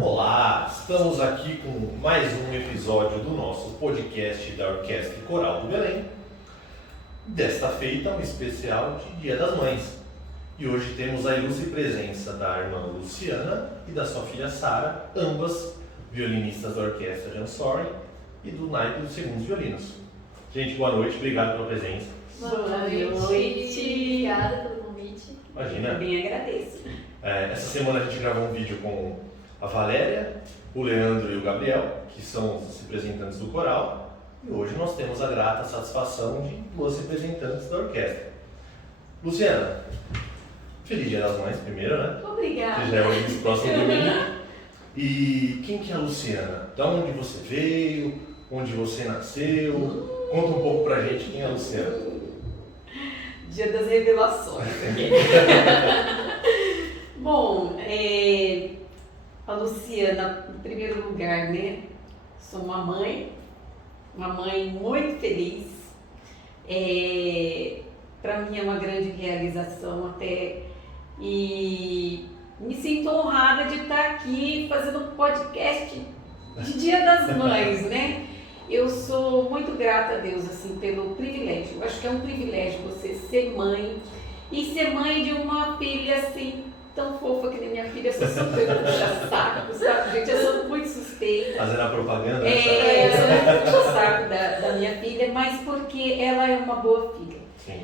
Olá, estamos aqui com mais um episódio do nosso podcast da Orquestra Coral do Belém. Desta feita, um especial de Dia das Mães. E hoje temos a ilustre presença da irmã Luciana e da sua filha Sara, ambas violinistas da Orquestra Jansori e do naipe dos segundos violinos. Gente, boa noite, obrigado pela presença. Boa noite. Obrigada pelo convite. Imagina. Eu bem agradeço. Essa semana a gente gravou um vídeo com a Valéria, o Leandro e o Gabriel, que são os representantes do coral. E hoje nós temos a grata satisfação de duas representantes da orquestra. Luciana, feliz Dia das Mães primeiro, né? Obrigada. Que já é o próximo domingo. E quem que é a Luciana? Da onde você veio? Onde você nasceu? Conta um pouco pra gente quem é a Luciana. Dia das revelações. Bom, a Luciana, em primeiro lugar, né? Sou uma mãe muito feliz. Para mim é uma grande realização até, e me sinto honrada de estar aqui fazendo um podcast de Dia das Mães, né? Eu sou muito grata a Deus assim pelo privilégio. Eu acho que é um privilégio você ser mãe e ser mãe de uma filha assim tão fofa que nem minha filha. Eu sou super puxa-saco, sabe? Gente, eu sou muito suspeita. Fazendo a propaganda, eu sou muito puxa-saco da minha filha, mas porque ela é uma boa filha. Sim.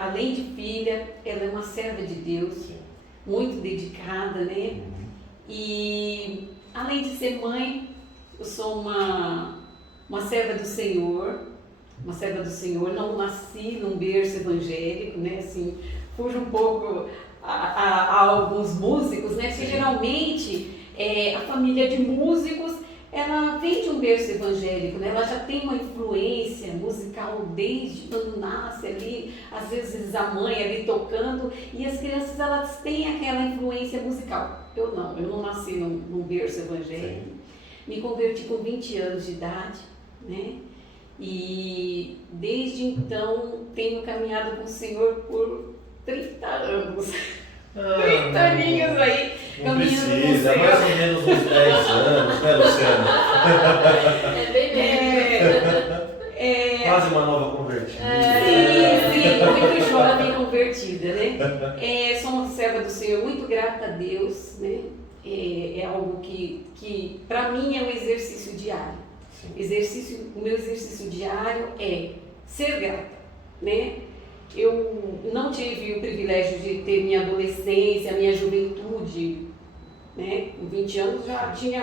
Além de filha, ela é uma serva de Deus. Sim. Muito dedicada, né? Uhum. E além de ser mãe, eu sou uma serva do Senhor, não nasci num berço evangélico, né? Assim, fujo um pouco a alguns músicos, né? Porque geralmente a família de músicos, ela vem de um berço evangélico, né? Ela já tem uma influência musical desde quando nasce ali, às vezes a mãe ali tocando, e as crianças elas têm aquela influência musical. Eu não nasci num berço evangélico. Sim. Me converti com 20 anos de idade, né? E desde então tenho caminhado com o Senhor por 30 anos. 30 aninhos aí, não precisa, mais ou menos uns 10 anos, né, Luciana? É bem mesmo. Quase uma nova convertida. Sim, muito jovem convertida, né? Sou uma serva do Senhor, muito grata a Deus, né? É algo que para mim é um exercício diário. O meu exercício diário é ser grata, né? Eu não tive o privilégio de ter minha adolescência, minha juventude, né? Com 20 anos já tive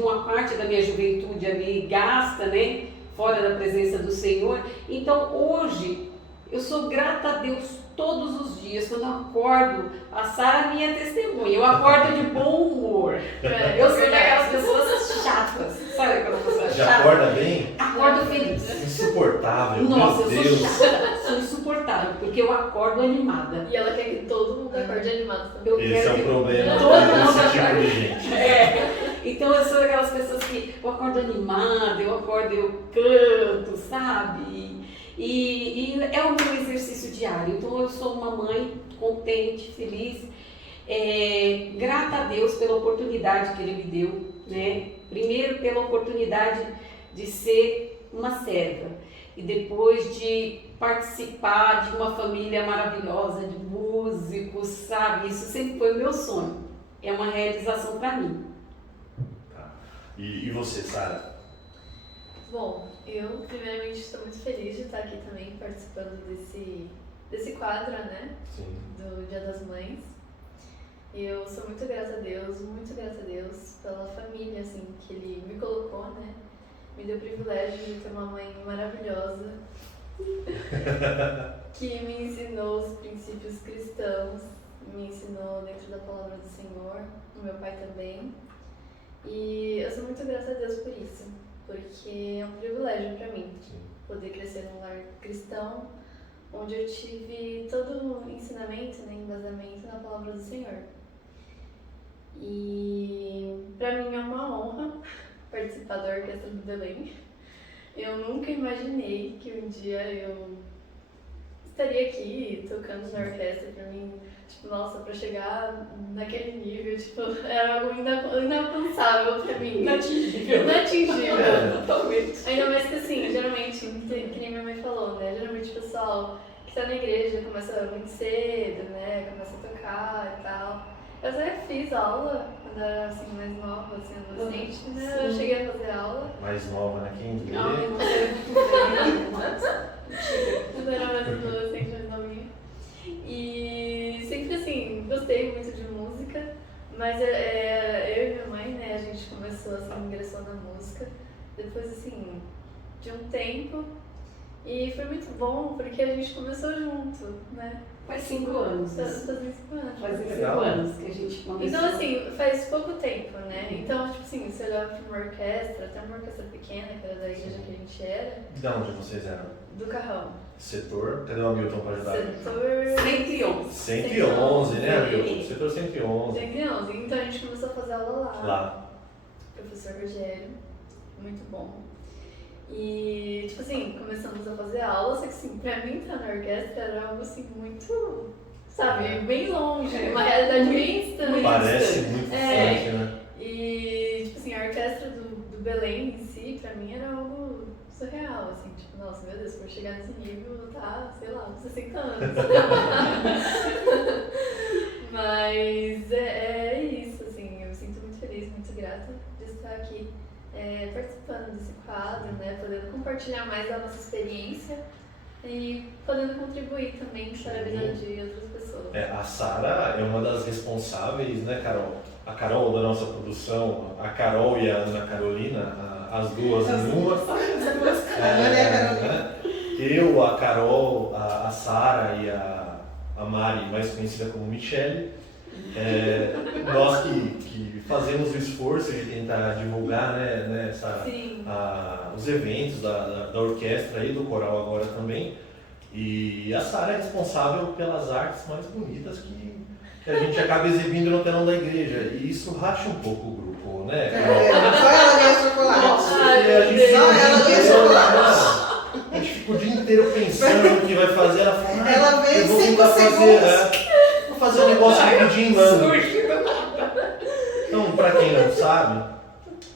uma parte da minha juventude ali gasta, né? Fora da presença do Senhor. Então hoje eu sou grata a Deus todos os dias. Quando eu acordo, a Sara é minha testemunha, eu acordo de bom humor. Eu sou daquelas pessoas chatas, sabe aquela pessoa chata? Já acorda bem? Acordo feliz. Insuportável, nossa, meu Deus. Eu sou chata, sou insuportável, porque eu acordo animada. E ela quer que todo mundo acorde animado também. Esse é o problema todo mundo desse tipo de gente. Então eu sou daquelas pessoas que eu acordo animada, eu canto, sabe? E é o meu exercício diário. Então eu sou uma mãe contente, feliz, grata a Deus pela oportunidade que Ele me deu, né? Primeiro pela oportunidade de ser uma serva e depois de participar de uma família maravilhosa de músicos, sabe? Isso sempre foi o meu sonho. É uma realização para mim. Tá. E você, Sara? Bom, eu primeiramente estou muito feliz de estar aqui também participando desse quadro, né? Sim. Do Dia das Mães. E eu sou muito grata a Deus pela família, assim, que Ele me colocou, né? Me deu o privilégio de ter uma mãe maravilhosa que me ensinou os princípios cristãos, me ensinou dentro da palavra do Senhor, o meu pai também. E eu sou muito grata a Deus por isso. Porque é um privilégio para mim. Sim. Poder crescer num lar cristão, onde eu tive todo o ensinamento, né, embasamento na palavra do Senhor. E para mim é uma honra participar da Orquestra do Belém. Eu nunca imaginei que um dia eu estaria aqui tocando na orquestra pra mim. Tipo, nossa, pra chegar naquele nível, tipo, era algo inalcançável pra mim. Inatingível. Inatingível. Totalmente. Ainda mais que assim, geralmente, que nem minha mãe falou, né? Geralmente o pessoal que tá na igreja começa muito cedo, né? Começa a tocar e tal. Eu até fiz aula quando era assim, mais nova, assim, adolescente, né? Eu cheguei a fazer aula. Mais nova, né? Quem vê? Ai, você é muito bem. Quando eu era mais adolescente, mais novinha. E sempre assim, gostei muito de música, mas eu e minha mãe, né, a gente começou assim, ingressou na música, depois assim, de um tempo, e foi muito bom porque a gente começou junto, né? Faz 5 anos. Fazem 5 anos. Faz 5 Legal. anos que a gente começou. Então assim, faz pouco tempo, né? Então, tipo assim, você olhava pra uma orquestra, até uma orquestra pequena, que era da igreja que a gente era, De onde vocês eram? do Carrão. Setor? Cadê o Hamilton para ajudar? Setor 111. 111, né, Hamilton? Sim. Setor 111. 111. Então a gente começou a fazer aula lá. Lá. Professor Rogério, muito bom. E, tipo assim, começamos a fazer aula, só que assim, pra mim estar na orquestra era algo assim muito, sabe, bem longe, uma realidade bem distante. Parece muito É. distante, né? E, tipo assim, a orquestra do Belém em si, pra mim era algo surreal, assim, tipo, nossa, meu Deus, por chegar nesse nível, tá, sei lá, com 60 anos. Mas é isso, assim, eu me sinto muito feliz, muito grata de estar aqui participando desse quadro, né, podendo compartilhar mais da nossa experiência e podendo contribuir também para a vida de outras pessoas. A Sara é uma das responsáveis, né, Carol? A Carol da nossa produção, a Carol e a Ana Carolina, as duas em uma. Né? Eu, a Carol, a Sara e a Mari, mais conhecida como Michele, nós que fazemos o esforço de tentar divulgar, né, Sara, os eventos da orquestra e do coral agora também. E a Sara é responsável pelas artes mais bonitas que a gente acaba exibindo no telão da igreja. E isso racha um pouco o grupo, né, Carol? Só ela ganha chocolate. E a gente Só ela ganha chocolate. a gente fica o dia inteiro pensando no que vai fazer. Ela fala, Ela vem eu vou 5 tentar fazer, segundos. vou fazer um negócio de pedir em mano. Então, pra quem não sabe,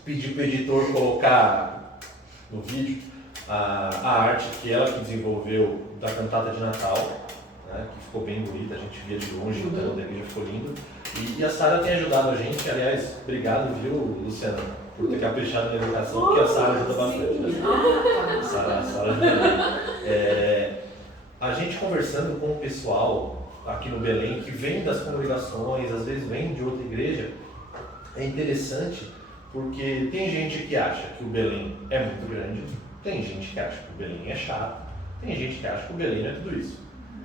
pedi pro editor colocar no vídeo a arte que ela que desenvolveu da cantata de Natal, né, que ficou bem bonita, a gente via de longe, o telão da igreja ficou lindo. E a Sara tem ajudado a gente, aliás, obrigado, viu, Luciana, por ter caprichado na educação, porque a Sara ajuda bastante. Né? A Sara ajuda bastante. A gente conversando com o pessoal aqui no Belém, que vem das congregações, às vezes vem de outra igreja, é interessante porque tem gente que acha que o Belém é muito grande, tem gente que acha que o Belém é chato, tem gente que acha que o Belém não é tudo isso.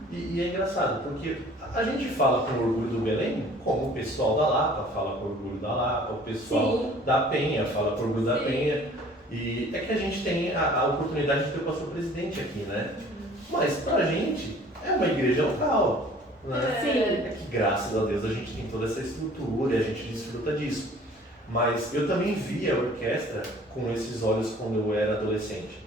E é engraçado, porque a gente fala com orgulho do Belém, como o pessoal da Lapa fala com orgulho da Lapa, o pessoal da Penha fala com orgulho da Penha. E é que a gente tem a oportunidade de ter o pastor presidente aqui, né? Mas pra gente é uma igreja local, né? Sim. É que graças a Deus a gente tem toda essa estrutura e a gente desfruta disso. Mas eu também via a orquestra com esses olhos quando eu era adolescente.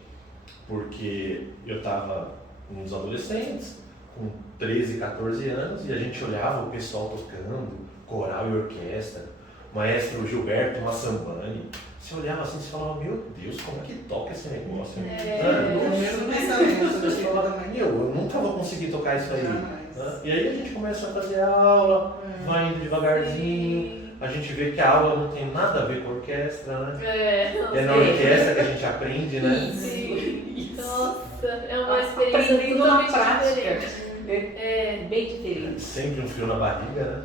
Porque eu estava com os adolescentes, com 13, 14 anos, e a gente olhava o pessoal tocando, coral e orquestra, o maestro Gilberto Massambani. Você olhava assim e falava, meu Deus, como é que toca esse negócio? O mesmo pensamento da escola da manhã. Eu nunca vou conseguir tocar isso aí. Né? E aí a gente começa a fazer a aula, vai indo devagarzinho. A gente vê que a aula não tem nada a ver com a orquestra, né? É na orquestra que a gente aprende, né? Sim. Nossa, é uma experiência Aprendendo na totalmente prática. diferente. É bem diferente. Sempre um frio na barriga, né?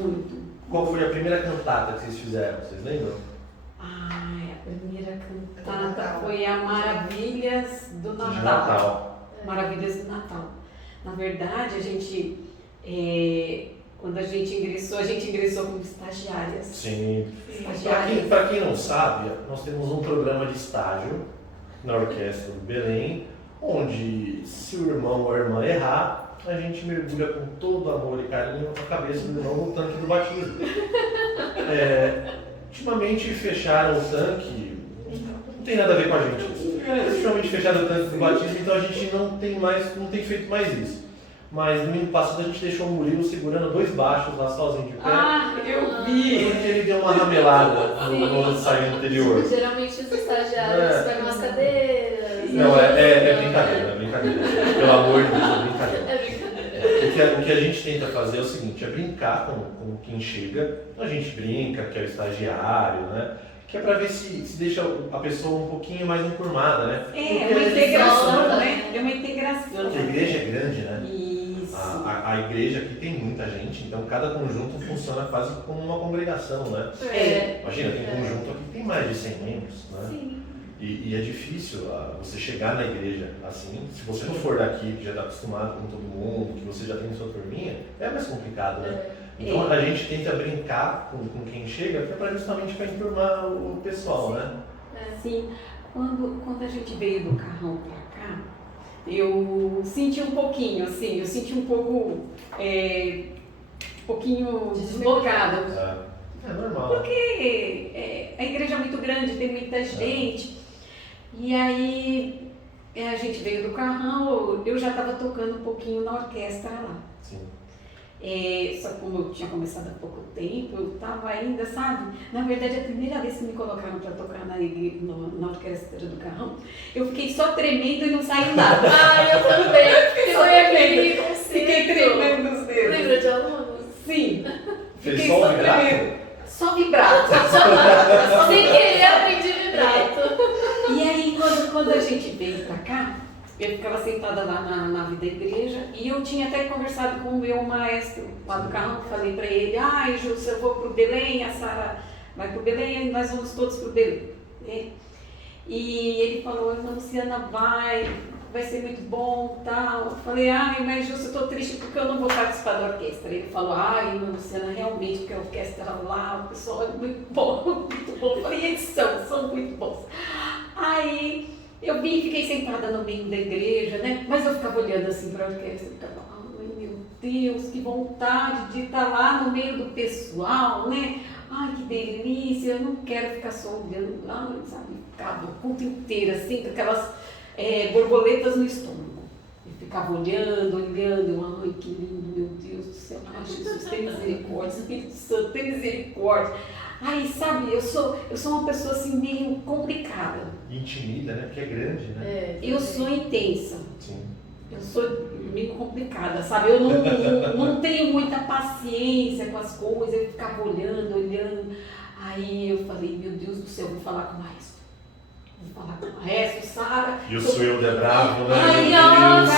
Muito. Qual foi a primeira cantata que vocês fizeram? Vocês lembram? Ai, a primeira Do cantata Natal. foi a Maravilhas do De Natal. Natal. Maravilhas do Natal. Na verdade, a gente, quando a gente ingressou como estagiárias. Sim. Estagiárias. Para quem não sabe, nós temos um programa de estágio na Orquestra do Belém, onde se o irmão ou a irmã errar, a gente mergulha com todo amor e carinho na cabeça do irmão no tanque do batismo. Ultimamente fecharam o tanque, não tem nada a ver com a gente. é extremamente fechada tanto no batismo, então a gente não tem feito mais isso. Mas no domingo passado a gente deixou o Murilo segurando 2 baixos lá sozinho de pé. Ah, eu vi! Porque ele deu uma ramelada no ensaio anterior. Geralmente os estagiários pegam as cadeiras. Não, é brincadeira, é brincadeira. Pelo amor de Deus, é brincadeira. É brincadeira. O que a gente tenta fazer é o seguinte, é brincar com quem chega. A gente brinca, que é o estagiário, né? Que é pra ver se deixa a pessoa um pouquinho mais encurmada, né? É Porque uma integração, solta, né? É uma integração. a igreja é grande, né? Isso. A igreja aqui tem muita gente, então cada conjunto funciona quase como uma congregação, né? É. Imagina, tem conjunto aqui que tem mais de 100 membros, né? Sim. E é difícil você chegar na igreja assim, se você não for daqui, que já está acostumado com todo mundo, que você já tem sua turminha, é mais complicado, né? Então a gente tenta brincar com quem chega, que é justamente para enturmar o pessoal, né? Sim. Quando a gente veio do carrão pra cá, eu senti um pouquinho, assim, eu senti um pouco, um pouquinho deslocada. É normal. Porque a igreja é muito grande, tem muita gente. E aí a gente veio do carrão, eu já estava tocando um pouquinho na orquestra lá. Sim. Só que como eu tinha começado há pouco tempo, eu estava ainda, sabe? Na verdade, a primeira vez que me colocaram para tocar na orquestra do carrão, eu fiquei só tremendo e não saiu nada. Ai, eu também. Foi aquele conceito. Fiquei tremendo os dedos. Lembra de alunos? Sim. Fez Fiquei só o só vibrato? tremendo. Só vibrato. Sem querer aprendi vibrato. E aí, quando a gente veio pra cá, eu ficava sentada lá na nave da igreja e eu tinha até conversado com o meu maestro lá do carro, falei pra ele, Ju, se eu vou pro Belém, a Sara vai pro Belém, nós vamos todos pro Belém. E ele falou, Luciana, vai ser muito bom, tal. Eu falei, mas Ju, eu tô triste porque eu não vou participar da orquestra. Ele falou, Luciana, realmente, porque a orquestra lá, o pessoal é muito bom, muito bom. Eu falei, eles são muito bons. Aí eu vim e fiquei sentada no meio da igreja, né? Mas eu ficava olhando assim para a orquestra, eu ficava, meu Deus, que vontade de estar lá no meio do pessoal, né? Ai, que delícia, eu não quero ficar só olhando lá, sabe? Ficava o culto inteiro, assim, com aquelas borboletas no estômago. Eu ficava olhando, ai, que lindo, meu Deus do céu, ai, Jesus, tem misericórdia, Espírito Santo, tem misericórdia. Ai, sabe, eu sou uma pessoa assim meio complicada. Intimida, né? Porque é grande, né? Eu sou intensa. Sim. Eu sou meio complicada, sabe? Eu não tenho muita paciência com as coisas, eu ficava olhando. Aí eu falei, meu Deus do céu, vou falar com o maestro. Vou falar com o maestro, Sara. E o Sueldo é bravo, né? Ai, Meu Deus.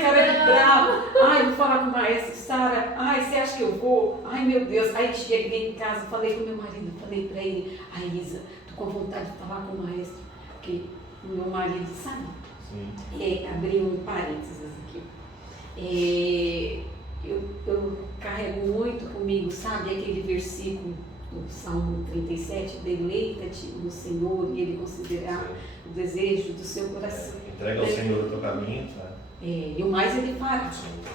cara de bravo. Ai, vou falar com o maestro, Sara. Ai, você acha que eu vou? Ai, meu Deus. Aí cheguei em casa, falei com meu marido, falei pra ele, Isa, tô com vontade de falar com o maestro, porque o meu marido, sabe? Sim. Abri um parênteses aqui. Eu carrego muito comigo, sabe, aquele versículo do Salmo 37, deleita-te no Senhor e Ele considerará o desejo do seu coração. Entrega ao Senhor o teu caminho, tá? E o mais Ele fará.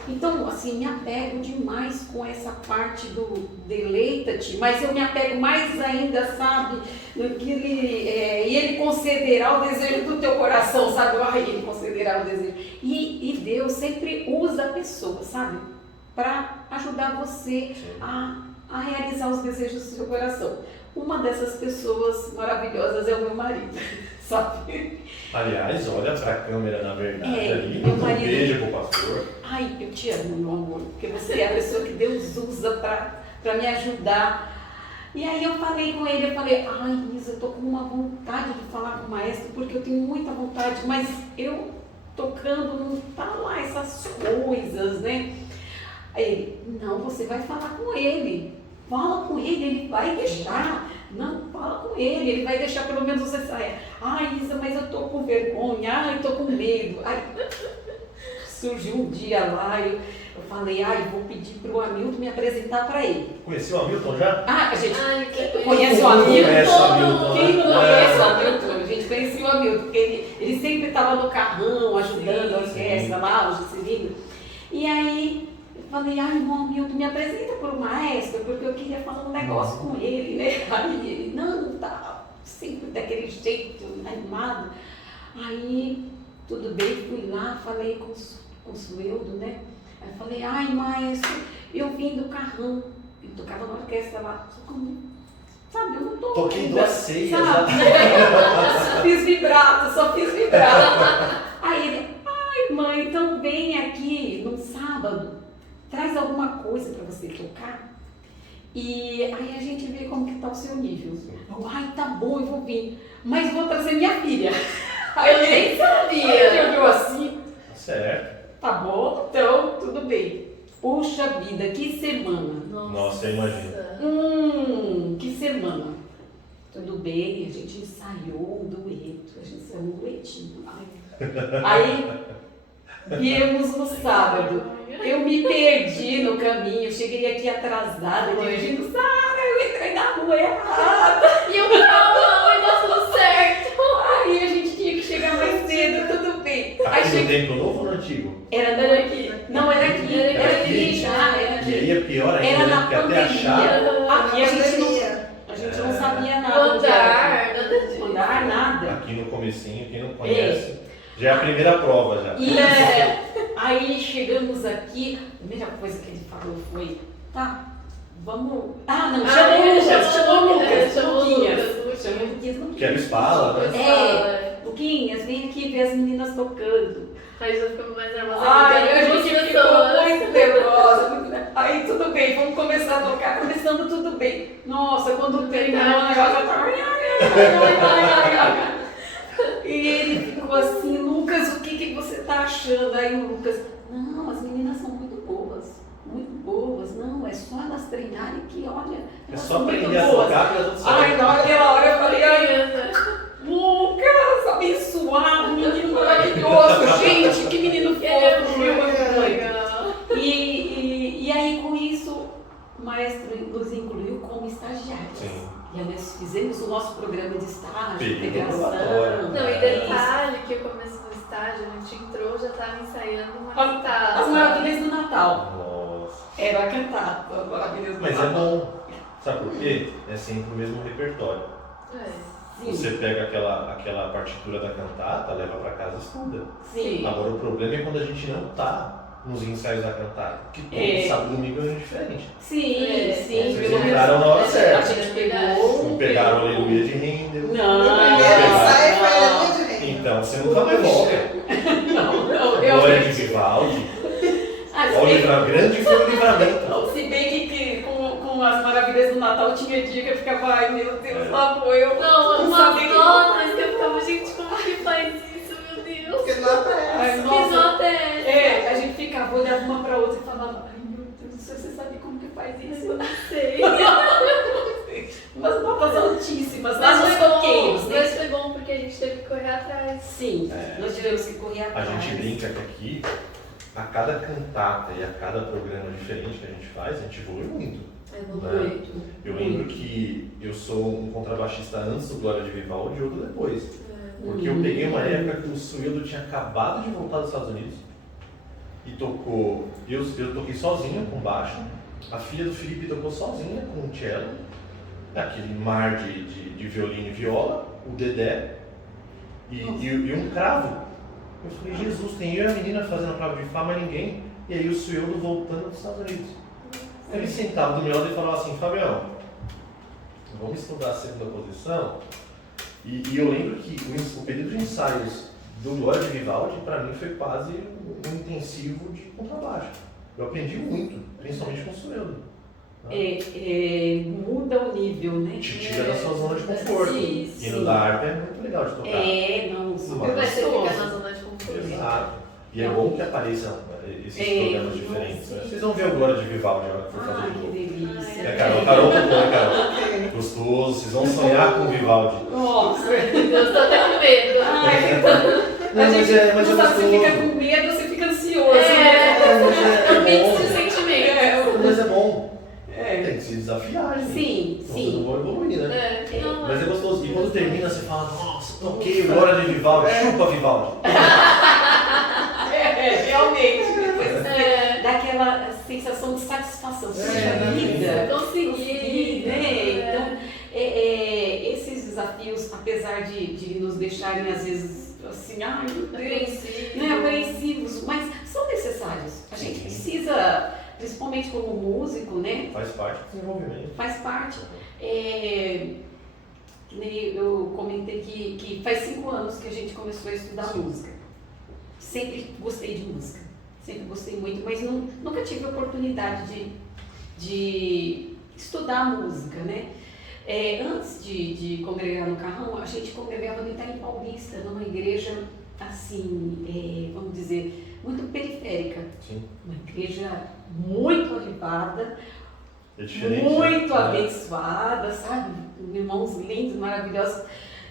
Então, assim, me apego demais com essa parte do deleita-te, mas eu me apego mais ainda, sabe, no que Ele concederá o desejo do teu coração, sabe? Ele concederá o desejo. E Deus sempre usa a pessoa, sabe, para ajudar você a realizar os desejos do seu coração. Uma dessas pessoas maravilhosas é o meu marido, sabe? Aliás, olha pra câmera, na verdade, ali, meu um marido. beijo pro pastor. Ai, eu te amo, meu amor, porque você é a pessoa que Deus usa para me ajudar. E aí eu falei com ele, Isa, eu tô com uma vontade de falar com o maestro, porque eu tenho muita vontade, mas eu tocando não tá lá essas coisas, né? Aí ele, não, você vai falar com ele. Fala com ele vai deixar. Não, fala com ele vai deixar pelo menos você sair. Isa, mas eu tô com vergonha, eu tô com medo. Surgiu um dia lá, eu falei, vou pedir pro Hamilton me apresentar para ele. Conheceu o Hamilton já? A gente Quem conhece o Todo mundo Hamilton. conhece o Hamilton, Quem não né? conhece o Hamilton? A gente conhecia o Hamilton, porque ele sempre estava no carrão, ajudando a orquestra lá, o Juscelino. E aí, eu falei, irmão Hamilton, me apresenta para o maestro, porque eu queria falar um negócio com ele, né? Aí ele, não, tá. sempre daquele jeito, animado. Aí, tudo bem, fui lá, falei com o Sueldo, né? Aí falei, ai, maestro, eu vim do carrão. Eu tocava na orquestra lá, só como, sabe, eu não tô. Toquei duas ceias. Sabe? Só fiz vibrato. Aí ele, ai, mãe, então vem aqui no sábado, traz alguma coisa para você tocar. E aí a gente vê como que tá o seu nível. Eu, ai, tá bom, eu vou vir. Mas vou trazer minha filha. Aí Eu nem sabia. ele olhou assim, Certo. tá bom, então tudo bem. Puxa vida, que semana. Nossa, eu imagino. Que semana. Tudo bem, a gente ensaiou um dueto, a gente ensaiou um duetinho. Aí viemos no sábado. Eu me perdi no caminho, cheguei aqui atrasada, dirigindo, Sara, eu entrei na rua errada. E o carro não deu tudo certo. Aí a gente tinha que chegar mais cedo, tudo bem. Aí Aqui no cheguei. templo novo ou no antigo? Era aqui. Não, era aqui. Era aqui já, era E aqui. aí é pior ainda, Era né? na Porque até pandemia. achar. Aqui a gente não sabia nada. Andar, onde era nada aqui. disso. Andar, nada. Aqui no comecinho, quem não conhece, já é a primeira prova já. E aí chegamos aqui, a primeira coisa que ele falou foi, tá, vamos. Ah, não, chamou o Lucas, chamou o Luquinhas. Chamou o Luquinhas, Que era espala, né? É, Luquinhas, vem aqui ver as meninas tocando. Aí já ficamos mais nervosos. Ai, a gente ficou pessoas. muito nervosa. Aí tudo bem, vamos começar a tocar. Começando tudo bem. Nossa, quando terminou o negócio, eu tava. E ele ficou assim, Lucas, o que você tá achando? Aí o Lucas, não, as meninas são muito boas. Não, é só elas treinarem que, olha. É elas só são muito aprender a boas. tocar que elas vão Ai, saber. naquela hora eu falei, ai, Lucas, abençoado, menino maravilhoso, gente, que menino fofo, meu amigo. E aí com isso, o maestro nos incluiu como estagiários. Sim. E aí nós fizemos o nosso programa de estágio, Período integração. probatório. Não, e detalhe que o começo do estágio, a gente entrou, já tava ensaiando uma cantata. As Maravilhas do Natal. Nossa. Era a cantata, as Maravilhas do Mas é Natal. bom. Sabe por quê? É sempre o mesmo repertório. É. Você pega aquela partitura da cantata, leva pra casa e estuda. Sim. Agora o problema é quando a gente não tá nos ensaios da cantata. Porque todo sábado e domingo é diferente. Sim. Vocês pelo menos entraram na hora a certa. gente pegou. Não pegaram o aleluia de Rendel. Não. No primeiro ensaio foi a de rei. Então você nunca mais volta. Não, Glória de Vivaldi. Olha o grande foi o livramento. Não, se bem que com as Maravilhas do Natal tinha dia que eu ficava, ai meu Deus, lá foi eu. Não, sabia umas que- notas que eu ficava, gente, como que faz isso, meu Deus? Porque nota é Ai, essa. Que nossa. nota é essa? A gente ficava, olhava uma pra outra e falava, ai meu Deus do céu, você sabe como que faz Eu isso? não sei. Umas notas altíssimas, lá Mas nos foi bom, toqueiros, né? mas foi bom porque a gente teve que correr atrás. Sim, É. nós tivemos que correr A atrás. gente brinca que aqui, a cada cantata e a cada programa diferente que a gente faz, a gente evolui muito. Muito. Eu lembro que eu sou um contrabaixista antes do Glória de Vivaldi e outro depois. Porque eu peguei uma época que o Sueldo tinha acabado de voltar dos Estados Unidos e tocou. Eu toquei sozinho com baixo, a filha do Felipe tocou sozinha com o cello, aquele mar de violino e viola, o Dedé e um cravo. Eu falei, Jesus, tem eu e a menina fazendo a prova de Fá, mas ninguém. E aí o Sueldo voltando dos Estados Unidos. Ele sentava do meu lado e falava assim, Fabião, vamos estudar a segunda posição. E eu lembro que o período de ensaios do Glória de Vivaldi, para mim, foi quase um intensivo de contrabaixo. Eu aprendi muito, principalmente com o Sueldo. Muda o nível, né? Te tira da sua zona de conforto. Sim, E no da harpa é muito legal de tocar. Não, super Mas Mas você fica na gostoso. zona de conforto. Exato. E é bom que apareçam esses programas diferentes. Né? Vocês vão ver o Glória de Vivaldi agora que for fazer Ai, de que novo. delícia. É, Carol tocou, né, Carol? Gostoso, vocês vão sonhar com o Vivaldi. Nossa. Ai, meu Deus, tô até com medo. Ai, Não, a mas gente é não sabe se gostoso. fica com medo ou se fica ansioso. É. né? É um mix bom. de sentimentos. Mas é bom. É. Tem que se desafiar, gente. Sim, Senão vocês não sim. vão evoluir, né? É, não, Mas é gostoso. E quando termina, você fala, nossa, toquei o Glória de Vivaldi, chupa Vivaldi. Realmente. Depois É. dá aquela sensação de satisfação. Puxa vida. consegui. Né? Então, esses desafios apesar de nos deixarem às vezes assim, ai meu Deus, né, apreensivos, mas são necessários. A gente precisa, principalmente como músico, né? Faz parte do desenvolvimento. Faz parte. Que nem eu comentei que faz 5 anos que a gente começou a estudar música. Sempre gostei de música, sempre gostei muito, mas nunca tive a oportunidade de estudar música, né? Antes de congregar no Carrão, a gente congregava no Itaim Paulista, numa igreja assim, vamos dizer, muito periférica. Sim. Uma igreja muito avivada, muito abençoada, sabe? Irmãos lindos, maravilhosos,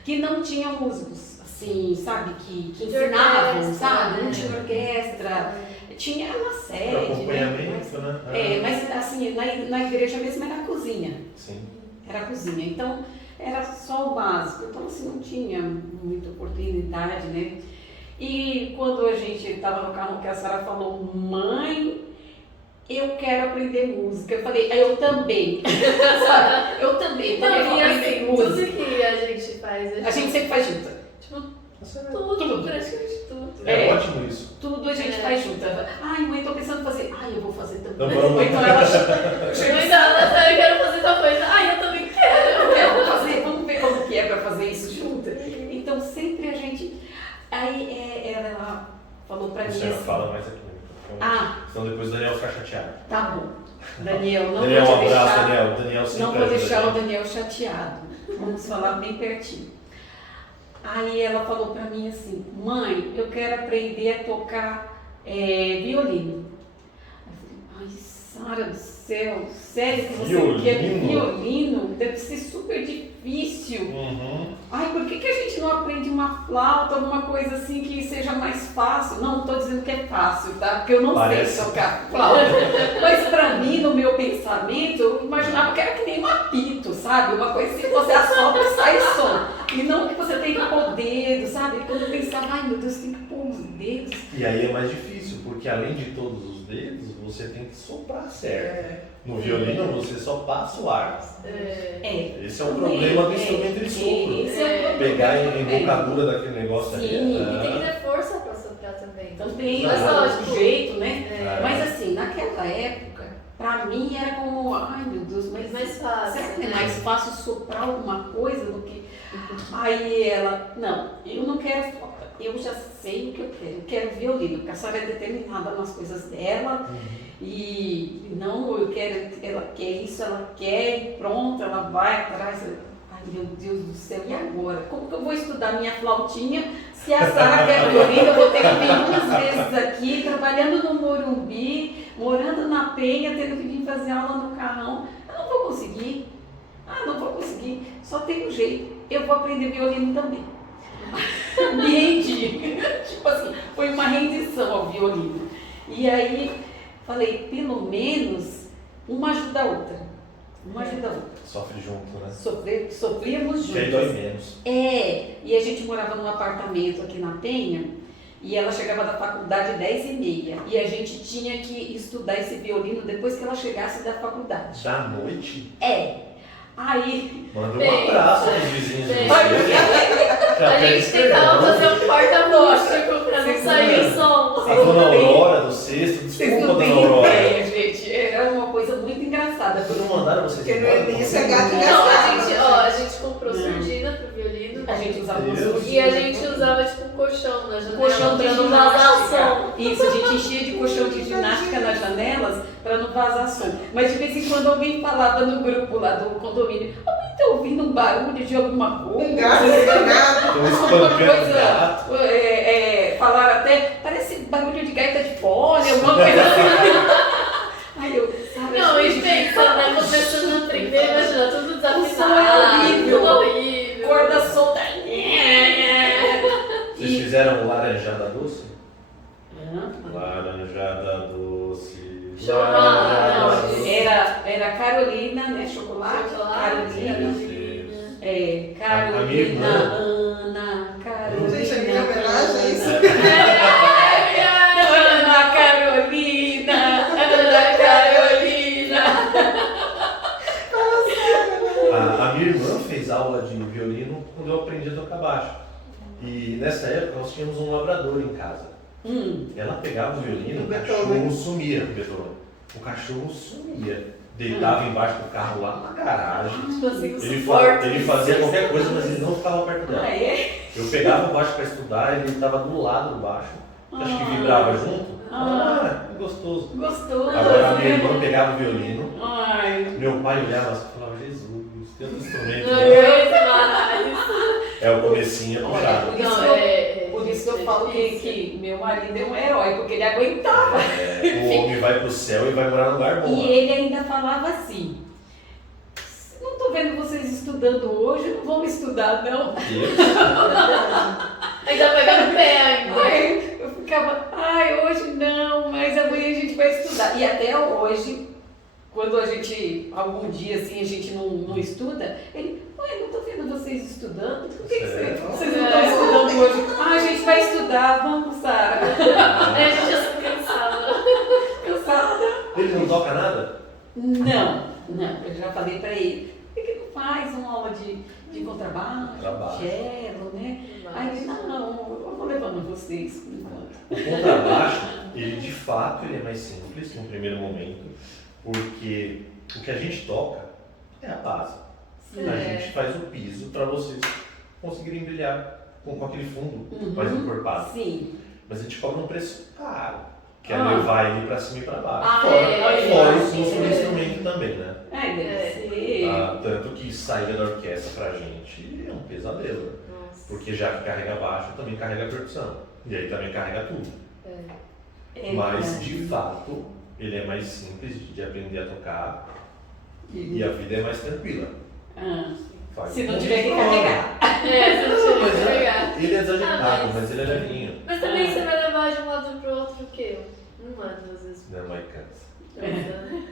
que não tinham músicos, assim, sabe? Que ensinavam, sabe? Não tinha orquestra, tinha uma sede. Acompanhamento, né? Mas assim, na igreja mesmo era a cozinha. Sim. Era a cozinha, então era só o básico, então assim não tinha muita oportunidade, né? E quando a gente estava no carro, que a Sara falou, mãe, eu quero aprender música. Eu falei, eu também. Sabe? Eu também quero aprender assim, música. Tudo que a gente faz, A gente sempre faz junto. Tipo, Tudo. praticamente tudo. É ótimo isso. Tudo a gente faz junto. Ai, mãe, tô pensando em fazer. Ai, eu vou fazer também. Então, Ou então ela Eu quero fazer tal coisa. Eu também quero. Eu vou fazer, vamos ver como que é pra fazer isso junto. Então sempre a gente. Aí ela falou pra mim Você assim. fala mais aqui. Então depois o Daniel fica chateado. Tá bom. Daniel, não Daniel, vou um te abraço, deixar. Daniel. Daniel sempre Não vou ajuda deixar a o gente. Daniel chateado. Vamos falar bem pertinho. Aí ela falou pra mim assim, mãe, eu quero aprender a tocar violino. Eu falei, ai, Sara do céu, sério que você quer violino? Deve ser super difícil. Uhum. Ai, por que a gente não aprende uma flauta, alguma coisa assim que seja mais fácil? Não estou dizendo que é fácil, tá? Porque eu não sei tocar flauta. Mas pra mim, no meu pensamento, eu imaginava que era que nem um apito, sabe? Uma coisa que você assopra e sai som. E não que você tem que pôr o dedo, sabe? Quando eu pensava, ai meu Deus, tem que pôr os dedos. E aí é mais difícil, porque além de todos os dedos, você tem que soprar certo. No violino você só passa o ar. Esse é o problema do instrumento de sopro. Esse é o problema. Pegar a embocadura daquele negócio ali. Sim, E tem que ter força pra soprar também. Também, Não, do jeito, né? É. Mas assim, naquela época, pra mim era como, ai meu Deus, mas Mais fácil. será que é mais fácil soprar alguma coisa do que... Aí ela, não, eu não quero flauta, eu já sei o que eu quero violino, porque a senhora é determinada nas coisas dela, e não, ela quer isso, ela quer, e pronto, ela vai atrás. Ai meu Deus do céu, e agora? Como que eu vou estudar minha flautinha se a Sara quer violino? Eu vou ter que vir 2 vezes aqui, trabalhando no Morumbi, morando na Penha, tendo que vir fazer aula no Carrão. Eu não vou conseguir. Não vou conseguir. Só tem um jeito. Eu vou aprender violino também. Me rendi. Tipo assim, foi uma rendição ao violino. E aí, falei, pelo menos, uma ajuda a outra. Uma ajuda a outra. Sofre junto, né? Sofríamos Que aí juntos. dói menos. E a gente morava num apartamento aqui na Penha, e ela chegava da faculdade 10h30. E a gente tinha que estudar esse violino depois que ela chegasse da faculdade. Da noite? Aí... Manda um abraço aos vizinhos de Sim. vocês. A gente tentava fazer um porta-acústico pra não sair o som. A dona Aurora do sexto, Vocês desculpa, não dona têm Aurora. ideia, gente. Era uma coisa muito engraçada. Porque não mandaram vocês Porque no embora? início é gato e Não, gato. a gente comprou surdina pro violino. A gente usava Deus. surdina. E a gente usava tipo um colchão na janela Colchão de pra não vazar ginástica. som. Isso, a gente enchia de colchão de ginástica nas janelas para não vazar som. Mas de vez em quando alguém falava no grupo lá do condomínio, alguém tá ouvindo um barulho de alguma coisa? Um gato enganado. Estão Alguma espancando o gato. coisa, falaram até, parece barulho de gaita de fole, alguma coisa assim. Aí eu, sabe? Não, e gente, pensa, né? Começando a aprender, imagina, tudo O som é desafinado, horrível. tudo horrível. corda solta. Vocês fizeram laranjada doce? Hã? Laranjada doce. Chocolate. laranjada doce. Era Carolina, né? Chocolate. Carolina. Meu Carolina, A minha irmã. Ana, Carolina. Gente, aqui é homenagem a isso. Ana Carolina, Ana Carolina. A minha irmã fez aula de violino quando eu aprendi a tocar baixo. E nessa época nós tínhamos um labrador em casa. Ela pegava o violino, o cachorro sumia, Beethoven. O cachorro sumia. Deitava embaixo do carro lá na garagem. Tipo assim, Ele fazia qualquer coisa, mas ele não ficava perto dela. Ah, é? Eu pegava o baixo para estudar, ele estava do lado do baixo. Acho que vibrava junto. Que gostoso. Gostoso. Agora a minha irmã pegava o violino. Ai. Meu pai olhava assim e falava, Jesus, tanto instrumento. Não, É o comecinho, é puxado. Por isso que eu falo que meu marido é um herói, porque ele aguentava. O homem vai pro céu e vai morar num lugar bom. E ele ainda falava assim, não estou vendo vocês estudando hoje, não vamos estudar não. Ainda pegando o pé ainda. Ai, eu ficava, hoje não, mas amanhã a gente vai estudar. E até hoje, quando a gente, algum dia assim, a gente não estuda, ele, não estou vendo vocês estudando, por que vocês não estão estudando hoje? A gente vai estudar, vamos, Sara. A gente já se cansada. Cansada. Ele não toca nada? Não, eu já falei pra ele, por que não faz uma aula de contrabaixo, cello, né? Aí ele, não, eu vou levando vocês por enquanto. O contrabaixo, ele de fato ele é mais simples no primeiro momento, porque o que a gente toca é a base. A gente faz o piso para vocês conseguirem brilhar com aquele fundo mais encorpado. Sim. Mas a gente cobra um preço caro, que é levar ele para cima e para baixo. Fora o custo do instrumento também, né? Deve ser. Tanto que saída da orquestra pra gente é um pesadelo. Nossa. Porque já que carrega baixo, também carrega percussão. E aí também carrega tudo. Mas de fato, ele é mais simples de aprender a tocar e a vida é mais tranquila. Se não tiver que carregar. Se não tiver que carregar. Ele é desajeitado, mas ele é levinho. Mas também você vai levar de um lado pro outro o quê? Uma, duas vezes. Não, mas cansa.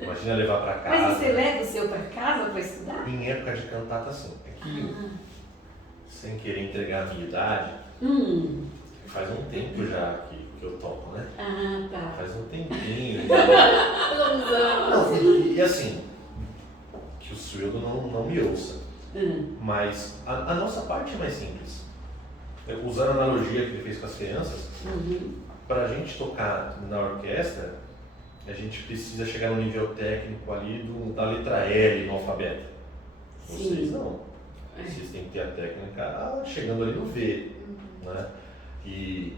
Imagina levar pra casa. Mas você leva o seu pra casa pra estudar? Em época de cantata, sim. É que, sem querer entregar a minha idade, faz um tempo já que eu toco, né? Tá. Faz um tempinho. Não, e assim, que o Sueldo não me ouça. Mas a nossa parte é mais simples. Usando a analogia que ele fez com as crianças, para a gente tocar na orquestra, a gente precisa chegar no nível técnico ali da letra L no alfabeto. Vocês não. Vocês têm que ter a técnica chegando ali no V. Né? E,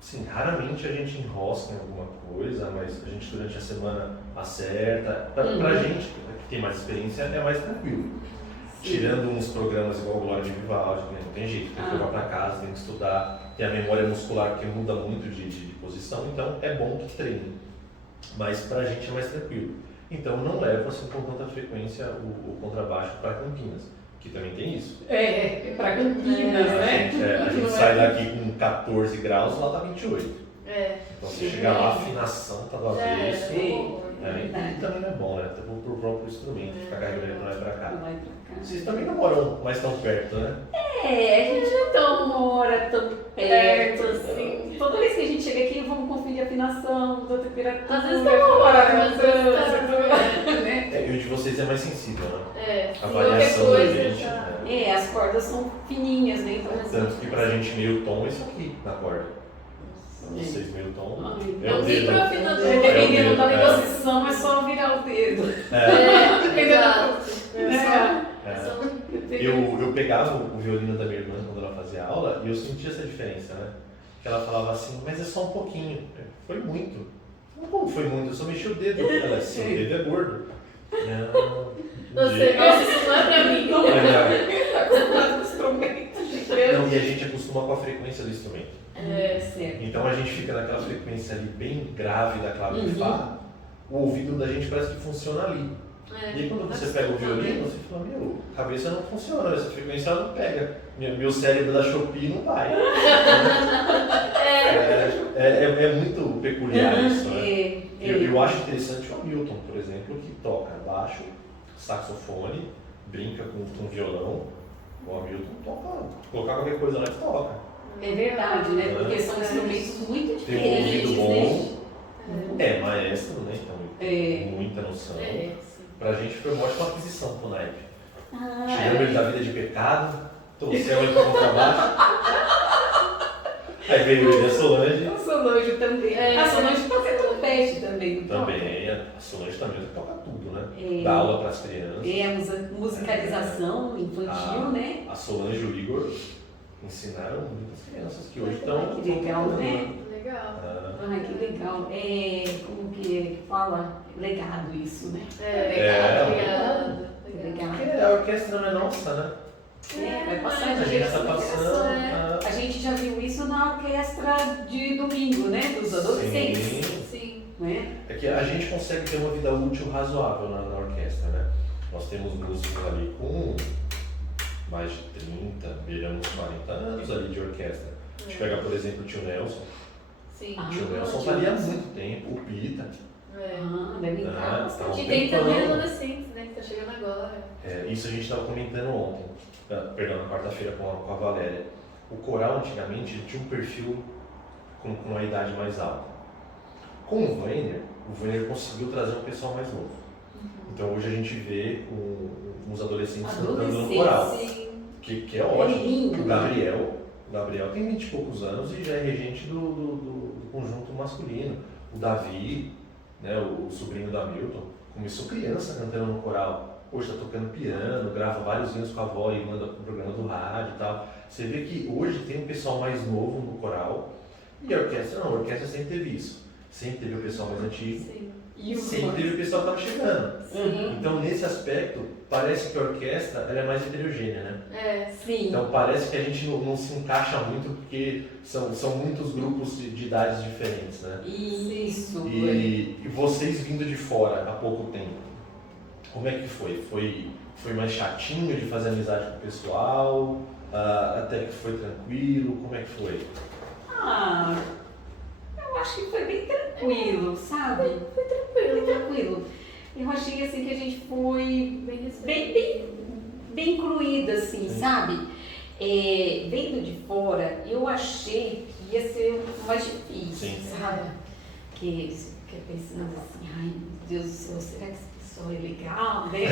sim, raramente a gente enrosca em alguma coisa, mas a gente durante a semana acerta. Pra gente, que tem mais experiência, é mais tranquilo. Tirando uns programas igual Glória de Vivaldi, né? Não tem jeito, tem que levar para casa, tem que estudar, tem a memória muscular que muda muito de posição, então é bom que treine. Mas pra gente é mais tranquilo. Então não levo assim com tanta frequência o contrabaixo para Campinas, que também tem isso. Para Campinas, né? A gente sai daqui com 14 graus, lá tá 28. Então você chega lá, a afinação tá do avesso. E também não é bom, né? Pro próprio instrumento, ficar carregando ele pra lá e pra cá. Vocês também não moram mais tão perto, né? A gente não mora tão perto assim. Toda vez que a gente chega aqui, vamos conferir a afinação, da temperatura. Às vezes né? E o de vocês é mais sensível, né? A qualquer variação coisa, da gente. As cordas são fininhas, né? Então, Tanto que pra gente meio tom é isso aqui na corda. Pra vocês meio tom é o dedo. Dependendo da posição, é só virar o dedo. Eu pegava o violino da minha irmã quando ela fazia aula e eu sentia essa diferença, né? Que ela falava assim, mas é só um pouquinho. Foi muito. Como foi muito? Eu só mexi o dedo. Ela assim, o dedo é gordo. Nossa, isso não é pra mim. Tá acostumado com o instrumento. Não, e a gente acostuma com a frequência do instrumento. Certo. Então a gente fica naquela frequência ali bem grave da clave de Fá, o ouvido da gente parece que funciona ali. E aí quando você pega o violino, você fala, a cabeça não funciona, essa frequência ela não pega. Meu cérebro da Shopee não vai. É muito peculiar isso, né? Eu acho interessante o Hamilton, por exemplo, que toca baixo, saxofone, brinca com violão. O Hamilton toca, colocar qualquer coisa lá e toca. É verdade, né? Porque são instrumentos muito Tem um ouvido diferentes. bom, maestro, né? Então, muita noção. Pra gente foi uma ótima aquisição pro naipe. Tiramos ele da vida de pecado, trouxemos ele para o trabalho. Aí veio ele, a Solange. A Solange também. A Solange toca trompete também, não toca? Também, a Solange também toca tudo, né? É. Dá aula para as crianças. Musicalização infantil, né? A Solange e o Igor ensinaram muitas crianças que hoje estão. Que legal, né? Legal. Ai, que legal. Como que fala? Legado isso, né? Legal. Porque a orquestra não é nossa, né? Vai passar A gente está passando. A gente já viu isso na orquestra de domingo, né? Dos adolescentes. Sim. Né? É que a gente consegue ter uma vida útil razoável na orquestra, né? Nós temos músicos ali com mais de 30, beiramos 40 anos ali de orquestra. A gente pega, por exemplo, o tio Nelson. Sim. O tio Nelson está ali há muito tempo, o Pita. Deve estar bastante. E tem também adolescentes, né? Que tá chegando agora. Isso a gente estava comentando ontem, perdão, na quarta-feira com a Valéria. O coral antigamente ele tinha um perfil com uma idade mais alta. Com o Wagner conseguiu trazer um pessoal mais novo. Então hoje a gente vê uns adolescentes cantando no coral, que é ótimo. lindo, O Gabriel tem 20 e poucos anos e já é regente do conjunto masculino. O Davi, né, o sobrinho do Hamilton, começou criança cantando no coral. Hoje está tocando piano, grava vários hinos com a avó e manda para o programa do rádio e tal. Você vê que hoje tem um pessoal mais novo no coral e a orquestra não, a orquestra sempre teve isso. Sempre teve o pessoal mais antigo. Sim. E Sempre teve o pessoal que estava chegando. Sim. Então, nesse aspecto, parece que a orquestra ela é mais heterogênea, né? Sim. Então, parece que a gente não se encaixa muito porque são muitos grupos de idades diferentes, né? Isso. E vocês vindo de fora há pouco tempo, como é que foi? Foi mais chatinho de fazer amizade com o pessoal? Até que foi tranquilo? Como é que foi? Eu acho que foi bem tranquilo, sabe? Foi tranquilo. Foi tranquilo. Eu achei assim que a gente foi bem incluída, assim, sabe? Vendo de fora, eu achei que ia ser mais difícil, Sim. sabe? Que fica pensando assim, ai meu Deus do céu, será que esse pessoal é legal, né?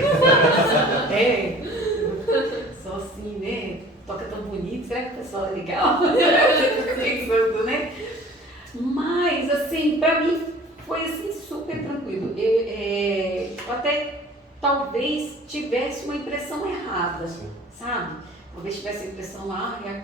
Só assim, né? Toca tão bonito, será que o pessoal é legal? Pensando, né? Mas, assim, pra mim foi assim super tranquilo. Eu até talvez tivesse uma impressão errada, sabe? Talvez tivesse a impressão,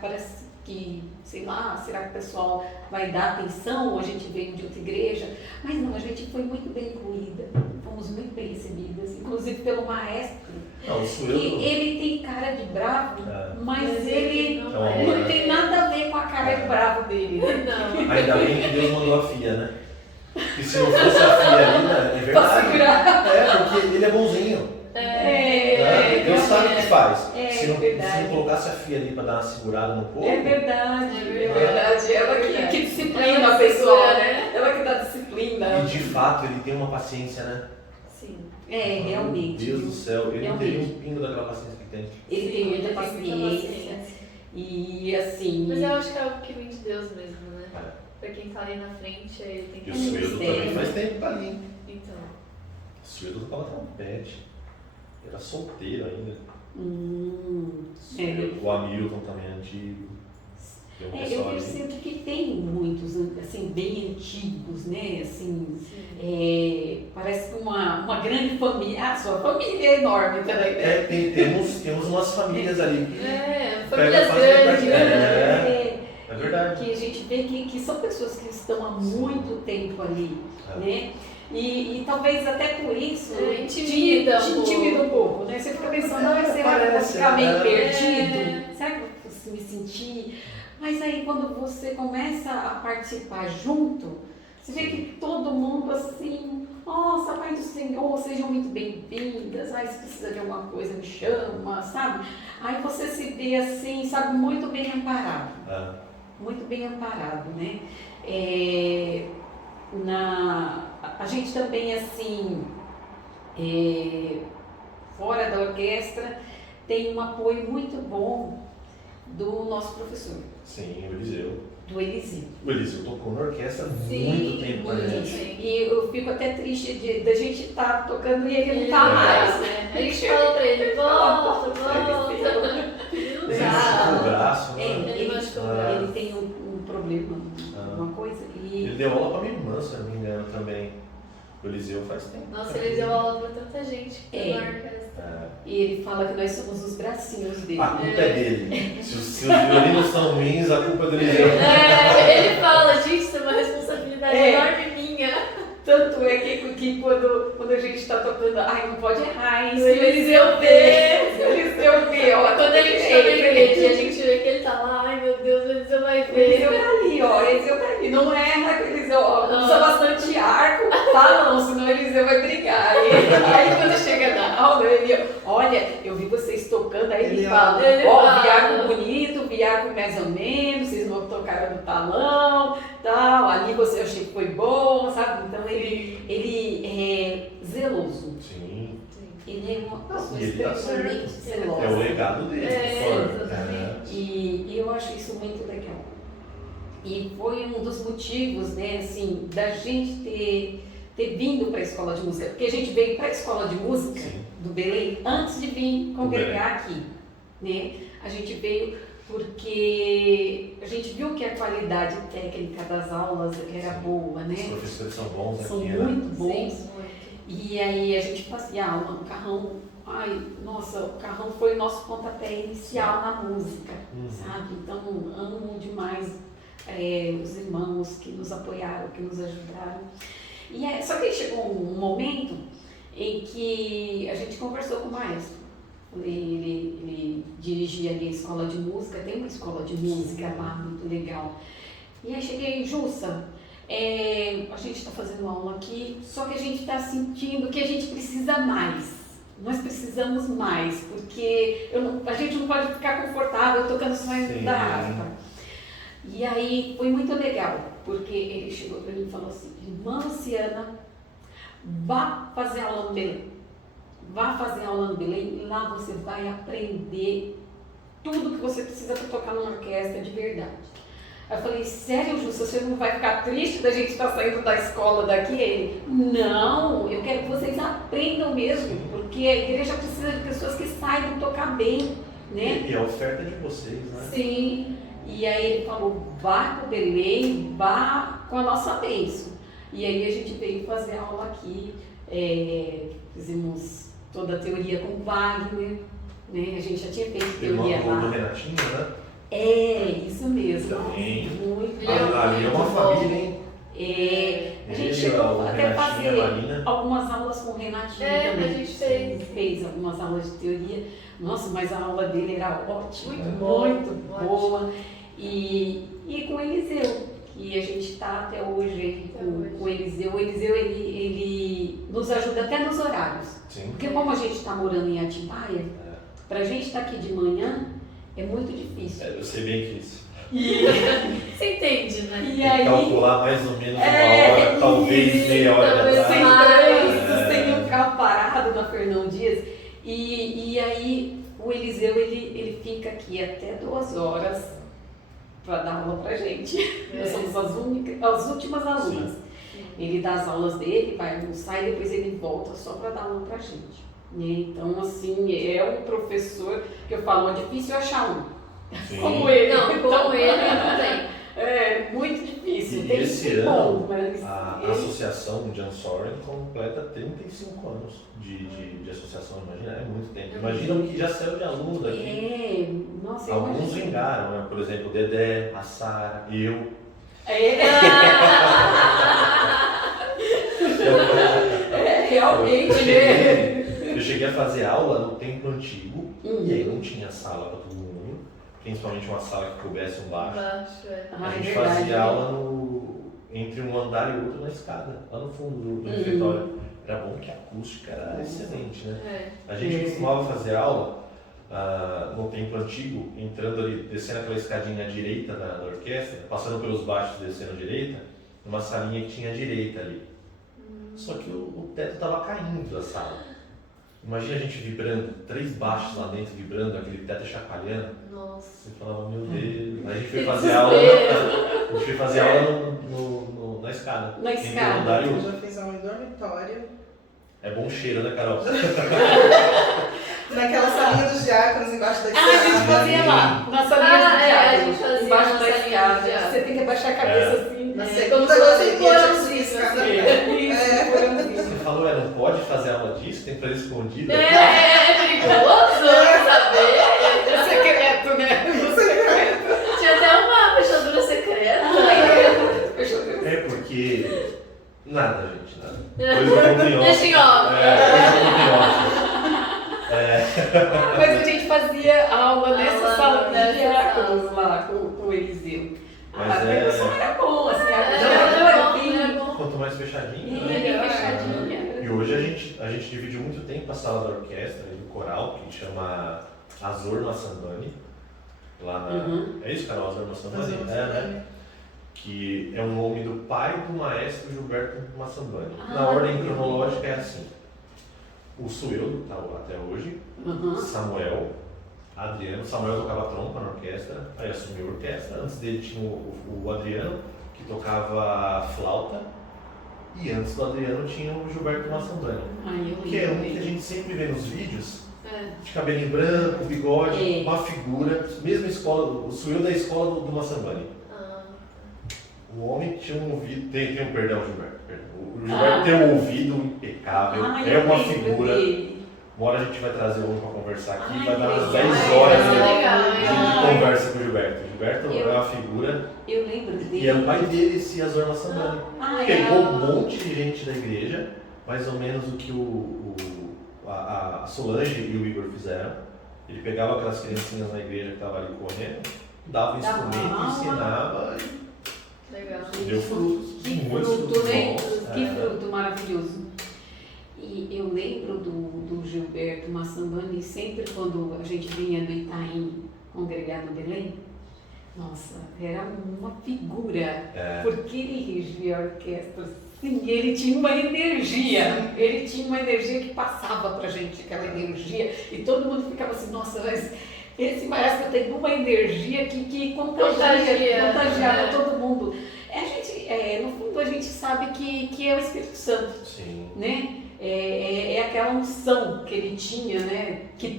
parece que, sei lá, será que o pessoal vai dar atenção ou a gente veio de outra igreja? Mas não, a gente foi muito bem incluída, fomos muito bem recebidas, inclusive pelo maestro. Que ele tem cara de bravo, mas ele não tem nada a ver com a cara de bravo dele, né? Não. Ainda bem que Deus mandou a Fia, né? Porque se não fosse a Fia ali, né? É verdade. Porque ele é bonzinho. Deus sabe o que faz. Se não colocasse a Fia ali para dar uma segurada no corpo. É verdade. Ela que disciplina a pessoa, né? Ela que dá disciplina. E de fato ele tem uma paciência, né? Sim. Realmente. Meu Deus do céu, ele não Realmente. tem um pingo daquela paciência que tem. Ele tem muita paciência. E assim. Mas eu acho que é algo que vem de Deus mesmo, né? Pra quem tá ali na frente, ele tem que E o Sueldo também faz tempo que tá ali. Então. O Sueldo tocava trompete. Era solteiro ainda. O Hamilton também é antigo. Eu percebo que tem muitos, assim, bem antigos, né? Assim, parece uma grande família. A sua família é enorme também, né? Temos umas famílias ali. Famílias grandes. É verdade. Que a gente vê que são pessoas que estão há muito tempo ali, né? E talvez até por isso te intimida um pouco, né? Você fica pensando, será que eu vou ficar meio perdido? Será que eu vou me sentir? Mas aí quando você começa a participar junto, você vê que todo mundo assim, nossa, Pai do Senhor, sejam muito bem-vindas, se precisa de alguma coisa, me chama, sabe? Aí você se vê assim, sabe, muito bem amparado. Muito bem amparado, né? A gente também, assim, fora da orquestra, tem um apoio muito bom do nosso professor. Sim, o Eliseu. Do Eliseu. O Eliseu tocou na orquestra há muito tempo, parece. E eu fico até triste da gente estar tocando e ele não tá mais. A gente falou pra ele, problema, alguma coisa. E Ele deu aula pra minha irmã, se eu não me engano, também. O Eliseu faz tempo. Nossa, ele deu aula pra tanta gente É. na orquestra. e ele fala que nós somos os bracinhos dele. A culpa é dele. Se os violinos são ruins, a culpa é do Eliseu. Ele fala, gente, isso é uma responsabilidade enorme minha. Tanto é que quando a gente está tocando, ai, não pode errar, hein? O Eliseu vê. Se o Eliseu vê, ó. Quando a gente tá na igreja e a gente vê que ele tá lá, ai meu Deus, o Eliseu vai O Eliseu ver. tá ali, ó. O Eliseu tá ali. Não erra, o Eliseu, ó. Não. Usa bastante arco, balão, senão o Eliseu vai brigar. Aí quando chega na aula, ele, olha, eu vi vocês tocando, aí ele fala, Ele ó, fala. viaco bonito, viaco mais ou menos, vocês não tocaram no talão, tal, ali você achei que foi bom, sabe? Então ele é zeloso. Sim. Ele é uma pessoa E ele tá extremamente certo. zelosa. É o legado dele. Exatamente. E eu acho isso muito legal. E foi um dos motivos, né, assim, da gente ter vindo para a escola de música. Porque a gente veio para a escola de música Sim. do Belém antes de vir congregar aqui, né? A gente veio porque a gente viu que a qualidade técnica das aulas era boa, Os né? professores são bons São aqui, né? muito bons. Sim, muito. E aí a gente fazia aula no Carrão. Ai, nossa, o Carrão foi o nosso pontapé inicial na música, sabe? Então, amo demais os irmãos que nos apoiaram, que nos ajudaram. Só que aí chegou um momento em que a gente conversou com o maestro. Ele dirigia ali a escola de música, tem uma escola de música lá, muito legal. E aí cheguei, Jussa, a gente está fazendo aula aqui, só que a gente está sentindo que a gente precisa mais. Nós precisamos mais, porque a gente não pode ficar confortável tocando só da harpa. E aí foi muito legal, porque ele chegou para mim e falou assim, irmã Luciana, vá fazer aula no Belém. Vá fazer aula no Belém, lá você vai aprender tudo que você precisa para tocar numa orquestra de verdade. Aí eu falei, sério, Justo, você não vai ficar triste da gente estar saindo da escola daqui? Ele, não, eu quero que vocês aprendam mesmo, porque a igreja precisa de pessoas que saibam tocar bem, né? E a oferta de vocês, né? Sim, e aí ele falou, vá para o Belém, vá com a nossa bênção. E aí a gente veio fazer aula aqui, fizemos toda a teoria com Wagner, né? A gente já tinha feito teoria Irmão do lá. Renatinho, né? Isso mesmo. Também. Muito Ali é uma família, hein? A gente Ele, chegou o até a Renatinho e a fazer Marina. algumas aulas com o Renatinho A também. gente fez. Fez algumas aulas de teoria. Nossa, mas a aula dele era ótima, Muito boa, muito boa. E com o Eliseu, que a gente está até hoje com o Eliseu. O Eliseu, ele nos ajuda até nos horários. Sim. Porque como a gente está morando em Atibaia, para a gente estar aqui de manhã é muito difícil. Eu sei bem que isso. Você entende, né? E Tem que aí, calcular mais ou menos uma hora, talvez meia hora talvez de sem atraso. trânsito, sem um carro parado na Fernão Dias. E aí o Eliseu, ele fica aqui até 2 horas para dar aula pra gente. Nós somos as últimas alunas. Ele dá as aulas dele, vai almoçar e depois ele volta só para dar aula pra gente. Então, assim, é um professor que eu falo, é difícil achar um. Sim. Como ele. Não, Então, como ele não tem. É muito difícil. E Tem esse que ser ano, bom, mas A ele- associação do Jan Soren completa 35 anos de associação, imagina, é muito tempo. Imagina o que já saiu de aluno daqui. Nossa, eu Alguns imagino. vingaram, né? Por exemplo, o Dedé, a Sara, eu. Realmente, né? Eu cheguei a fazer aula no templo antigo, Uhum. e aí não tinha sala para todo mundo, principalmente uma sala que coubesse um baixo. Baixo, Ah, A é gente verdade, fazia né? aula entre um andar e outro na escada, lá no fundo do refeitório. Era bom que a acústica era excelente, né? A gente costumava fazer aula no templo antigo, entrando ali, descendo aquela escadinha à direita da orquestra, passando pelos baixos e descendo à direita, numa salinha que tinha à direita ali. Só que o teto estava caindo da sala. Imagina a gente vibrando, 3 baixos lá dentro vibrando, aquele teto chacoalhando. Nossa. Você falava, meu Deus. Aí a gente foi Que fazer aula, desespero. a gente foi fazer aula na escada. Na Entre um escada. andar e Eu outro. já fiz aula em dormitório. É bom cheiro, né, Carol? Naquela salinha dos diáconos, embaixo da Ah, a gente fazia lá, na salinha Ah, do é, diácono, a gente fazia embaixo na da salinha do escada. diácono. Você tem que abaixar a cabeça assim. Na como segunda se fosse galeria, um tinha porãozinho, que subir escada. assim. Isso, porãozinho. Você falou, não pode fazer aula disso, tem que fazer escondida. É perigoso saber. É secreto, né? Tinha até uma fechadura secreta. É porque. Nada, gente, nada. Coisa do off. Deixa em off. Mas a gente fazia aula nessa Aula sala dos nessa diáconos sala. lá com o Eliseu. Mas A é- produção era bom, assim, Era não era bom, bem, era bom. Quanto mais fechadinho, bem né? fechadinha. E hoje a gente dividiu muito tempo a sala da orquestra e do coral, que chama Azor Massambani. Lá na. Uhum. É isso, Carol? Azor Massambani? É, né? Que é o nome do pai do maestro Gilberto Massambani. Na ordem cronológica é assim: o Sueldo, tá até hoje, Uhum. Samuel, Adriano. Samuel tocava trompa na orquestra, aí assumiu a orquestra. Antes dele tinha o Adriano, que tocava flauta, e antes do Adriano tinha o Gilberto Massambani, Ai, eu que é um lembro que a dele. gente sempre vê nos vídeos, É. de cabelinho branco, bigode, É. uma figura, mesma escola, o Sueldo é a escola do Massambani. Ah, O homem tinha um ouvido, tem um perdão, Gilberto. Perdão. O Gilberto tem um ouvido impecável, Ai, é eu uma lembro figura. dele. Uma hora a gente vai trazer o homem para conversar aqui, Ai, vai dar umas que 10 legal. horas Ai, de, legal, de legal. conversa com o Gilberto. O Gilberto Eu- é uma figura, Eu lembro dele. e é o pai dele, esse Azor Massambani. Ai, Pegou ai. um monte de gente da igreja, mais ou menos o que a Solange e o Igor fizeram. Ele pegava aquelas criancinhas na igreja que estavam ali correndo, dava o Dava instrumento, aula. ensinava e legal. deu frutos. Que muitos fruto, né? bons. Que É. fruto maravilhoso. E eu lembro do Gilberto Massambani, sempre quando a gente vinha do Itaim congregar no Belém, nossa, era uma figura, É. porque ele regia a orquestra, sim, ele tinha uma energia, ele tinha uma energia que passava pra gente, aquela energia, e todo mundo ficava assim, nossa, mas esse maestro tem uma energia que contagiava todo mundo. A gente, no fundo, a gente sabe que é o Espírito Santo, Sim. né? É aquela unção que ele tinha, né? Que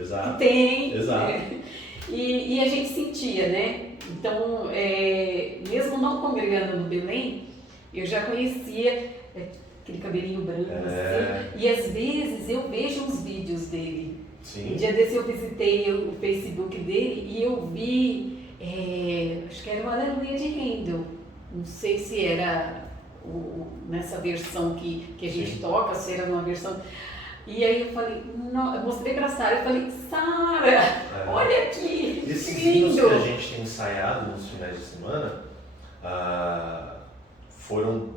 Exato. tem. Exato. Né? E a gente sentia, né? Então, mesmo não congregando no Belém, eu já conhecia aquele cabelinho branco, É. assim, e às vezes eu vejo uns vídeos dele. Um Sim. dia desse eu visitei o Facebook dele e eu vi, acho que era uma Aleluia de Handel, não sei se era nessa versão que a gente Sim. toca, se era numa versão. E aí eu falei, não, eu mostrei pra Sara, eu falei, Sara, É. olha aqui, Esses que hinos lindo! que a gente tem ensaiado nos finais de semana foram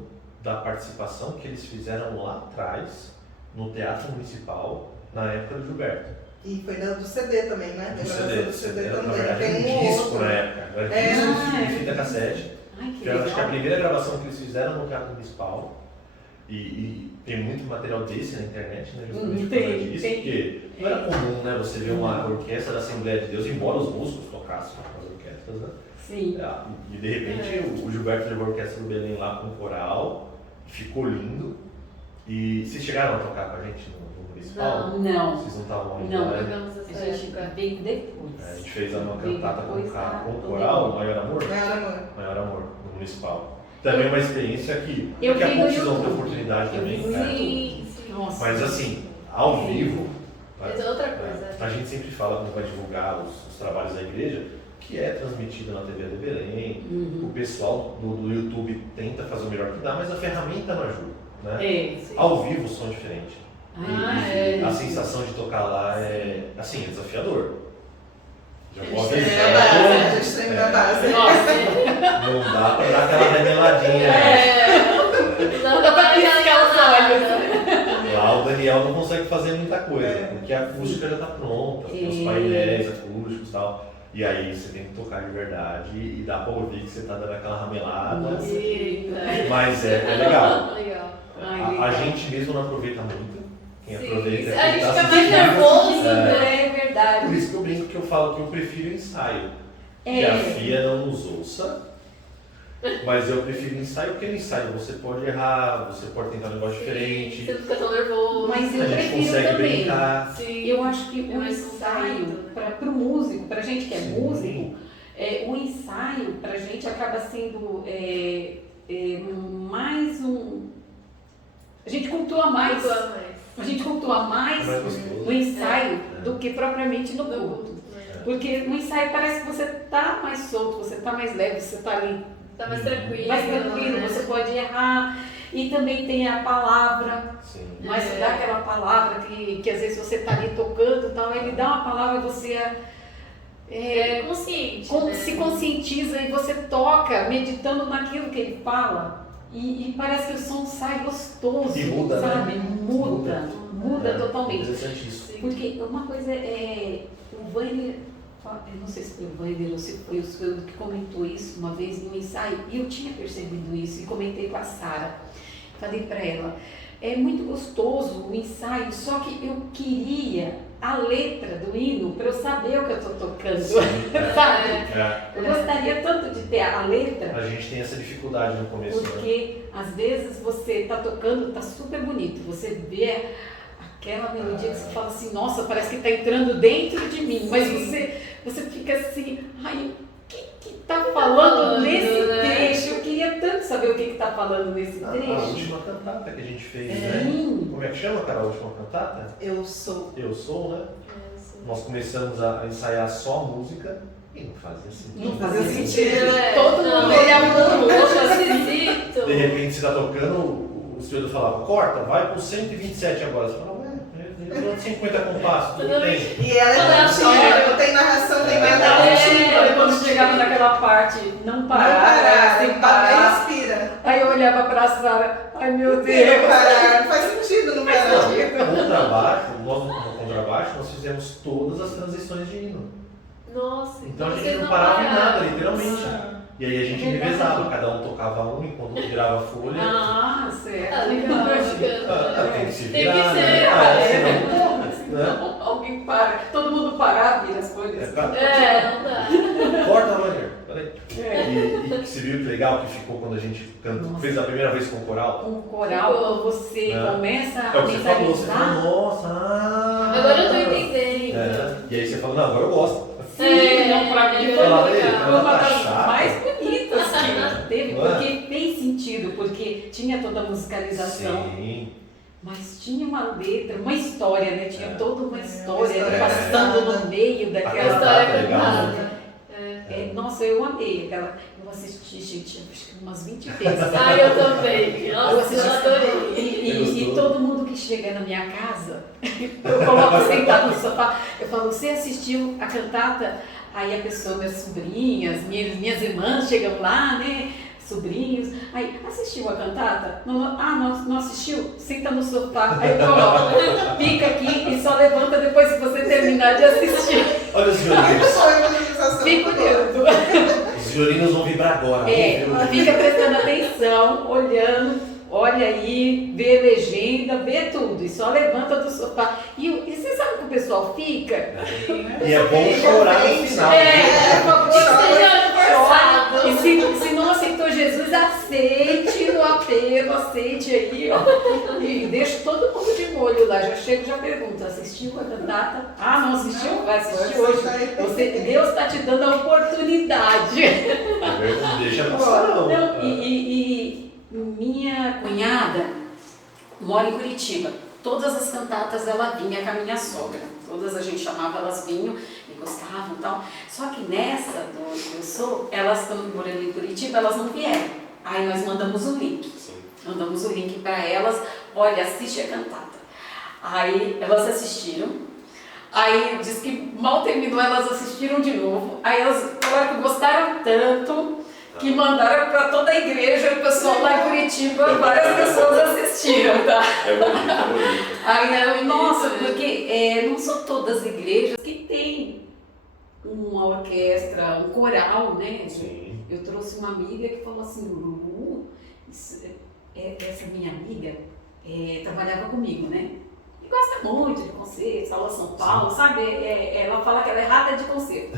da participação que eles fizeram lá atrás no Teatro Municipal na época do Gilberto. E foi do CD também, né? Do Da CD, gravação do CD era, na também. verdade, Tem um disco outro. na época. Era É. disco Ah, de fita cassete. Ai, que Que eu acho que a legal. primeira gravação que eles fizeram no Teatro Municipal. E tem muito material desse na internet, né? Justamente por causa Tem, disso, tem. porque não era comum, né? Você ver uma orquestra da Assembleia de Deus, embora os músicos tocassem as orquestras, né? Sim. E de repente o Gilberto levou a orquestra do Belém lá com o coral, ficou lindo. E vocês chegaram a tocar com a gente no Municipal? Não, Vocês não estavam ainda, não. né? Pegamos essa a gente época. veio depois. A gente fez uma Veio cantata depois, com o tá? coral, Maior Amor. Maior amor. Maior Amor, no Municipal. Também uma experiência que Eu daqui a vi pouco no vocês vão ter YouTube. oportunidade Eu também. vi no né? Sim, sim. Nossa. Mas assim, ao vivo, Mas é outra coisa. a gente sempre fala quando vai divulgar os trabalhos da igreja, que é transmitido na TV de Belém. Uhum. O pessoal do YouTube tenta fazer o melhor que dá, mas a ferramenta não ajuda. Né? É. Ao vivo o som é diferente. Ah, E é. a sensação de tocar lá é, assim, é desafiador. Já A posso gente avisar. treme da base, a gente treme da base. Nossa. Não dá pra dar aquela remeladinha. Não, Dá pra piscar os olhos. Lá o Daniel não consegue fazer muita coisa, É. porque a acústica já está pronta, tem os É. painéis acústicos e tal. E aí você tem que tocar de verdade e dá pra ouvir que você tá dando aquela ramelada. Nossa. Eita. Mas é legal. Legal. Ai, A legal. gente mesmo não aproveita muito. Quem Sim. aproveita A é quem gente tá fica mais assistindo. nervoso, É verdade. Por isso que eu brinco que eu falo que eu prefiro o ensaio. Que a FIA não nos ouça Mas eu prefiro ensaio, porque no ensaio você pode errar, você pode tentar um negócio diferente, Você não fica tão nervoso. Mas eu a gente prefiro consegue também. brincar. Sim. Eu acho que É o mais ensaio, contraído, para o músico, para a gente que é Sim. músico, o ensaio para a gente acaba sendo mais um. A gente cultua mais. Cultua mais. A gente cultua mais É mais gostoso. no ensaio É. do que propriamente no No culto. culto, né? Porque no ensaio parece que você tá mais solto, você tá mais leve, você tá ali Tá mais tranquilo. mais tranquilo, né? você pode errar. E também tem a palavra, Sim. mas dá aquela palavra que às vezes você tá ali tocando e tal, ele dá uma palavra, você É consciente. né? se conscientiza e você toca meditando naquilo que ele fala. E parece que o som sai gostoso, E muda, né? sabe? Muda É, totalmente. Interessante isso. Sim. Porque uma coisa o Vander, eu não sei se foi o Vander ou se foi o Suelo que comentou isso uma vez no ensaio, e eu tinha percebido isso e comentei com a Sara. Falei para ela, é muito gostoso o ensaio, só que eu queria a letra do hino para eu saber o que eu estou tocando, sabe? É. Eu gostaria tanto de ter a letra, A gente tem essa dificuldade no começo, né? porque às vezes você está tocando, está super bonito, você vê aquela melodia que você fala assim, nossa, parece que está entrando dentro de mim, mas você fica assim, ai, o que está falando nesse né? trecho? Eu queria tanto saber o que está falando nesse A trecho. última cantata que a gente fez, né? Sim. Como é que chama, cara, a última cantata? Eu sou. Eu Sou, né? É, sim. Nós começamos a ensaiar só música e não fazia sentido. Não fazia sentido. sentido. É, Todo não, mundo olhava pro poxa, outro assim. esquisito. De repente você tá tocando, o instrutor falava, corta, vai pro 127 agora. Você fala, ué, eu 50 compassos, tudo bem. E ela é contínua, não tem narração nem nada. Ela é contínua. Aí quando chegava naquela parte, não parava, sem Nem parar. respira. Aí eu olhava pra Sara, ai meu Não Deus. parar. Não faz sentido não parar. Contrabaixo, nós no contrabaixo, nós fizemos todas as transições de hino. Nossa, Então a gente vocês não parava em nada, pararam. literalmente. E aí a gente revezava, cada um tocava um, enquanto outro virava a folha. Ah, certo. Ah, legal, bacana. Tem que se Tem que virar, ser, né? é. Né? Não, alguém para, todo mundo parar, vira as folhas. Não dá. Corta, Roger. Peraí. É. E você viu que legal que ficou quando a gente Nossa. fez a primeira vez com o coral? Com o coral, quando você É. começa É a o que você falou, você falou, mentalizar. nossa, Agora eu tô entendendo. É. E aí você falou, não, agora eu gosto. Sim, não, pra mim foi Ela uma veio, ela tá das chata. mais bonitas que teve, Não é? porque fez sentido, porque tinha toda a musicalização, Sim. mas tinha uma letra, uma história, né? Tinha É. toda uma história história passando cantada. no meio A daquela. história tá legal, cantada. Nossa, eu amei aquela. Eu assisti, gente, acho que umas 20 vezes. Ah, eu também. Eu Nossa, assisti eu adorei. e Gostou? todo mundo que chega na minha casa, eu coloco sentado no sofá, eu falo, você assistiu a cantata? Aí a pessoa, minhas sobrinhas, minhas irmãs chegam lá, né? Sobrinhos, aí, assistiu a cantata? Não assistiu? Senta no sofá, aí eu coloco, fica aqui e só levanta depois que você terminar de assistir. Olha os violinos. Foi uma sensação Fica muito boa. olhando. Os violinos vão vibrar agora. Fica prestando atenção, olhando, olha aí, vê legenda, vê tudo, e só levanta do sofá. E você sabe que o pessoal fica? E é bom chorar no final. Por favor, Seja forçado. e se não aceitou Jesus, aceite o apelo, aceite aí, ó. E deixa todo mundo de molho lá. Já chego e já pergunto, assistiu a cantata? Ah, não assistiu? Vai assistir hoje. Deus está te dando a oportunidade. Não deixa passar, não. Não, e minha cunhada mora em Curitiba. Todas as cantatas ela vinha com a minha sogra. Todas a gente chamava, elas vinham e gostavam e tal. Só que nessa do Eu Sou, elas estão morando em Curitiba, elas não vieram. Aí nós mandamos o link. Sim. Mandamos o link para elas. Olha, assiste a cantata. Aí elas assistiram. Aí diz que mal terminou, elas assistiram de novo. Aí elas falaram que gostaram tanto que mandaram para toda a igreja, o pessoal lá em Curitiba, várias pessoas assistiram, tá? É bonito, é bonito. Aí eu, nossa, porque não são todas as igrejas que tem uma orquestra, um coral, né? Sim. Eu trouxe uma amiga que falou assim, Lu, essa minha amiga trabalhava comigo, né? E gosta muito de concertos, aula São Paulo, sabe? Ela fala que ela é rata de concerto.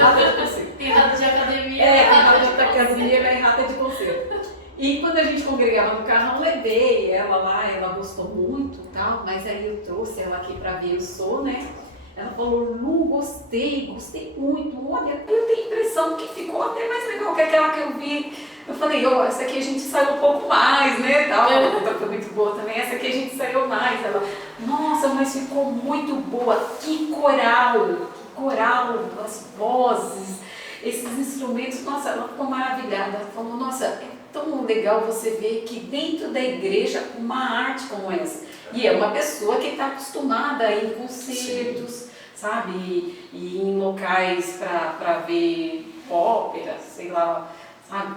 Rata de concerto. Tem rata de academia. Rata de academia, ela é rata de concerto. E quando a gente congregava no carro, eu levei ela lá, ela gostou muito e tal, mas aí eu trouxe ela aqui pra ver o som, né? Ela falou, Lu, gostei muito. Olha, eu tenho a impressão que ficou até mais legal que aquela que eu vi. Eu falei, essa aqui a gente saiu um pouco mais, né? Tal. A outra foi muito boa também, essa aqui a gente saiu mais. Ela, nossa, mas ficou muito boa. Que coral, as vozes, esses instrumentos. Nossa, ela ficou maravilhada. Ela falou, nossa, é tão legal você ver que dentro da igreja uma arte como essa. E é uma pessoa que está acostumada a ir em concertos, sabe? E em locais para ver ópera, sei lá, sabe?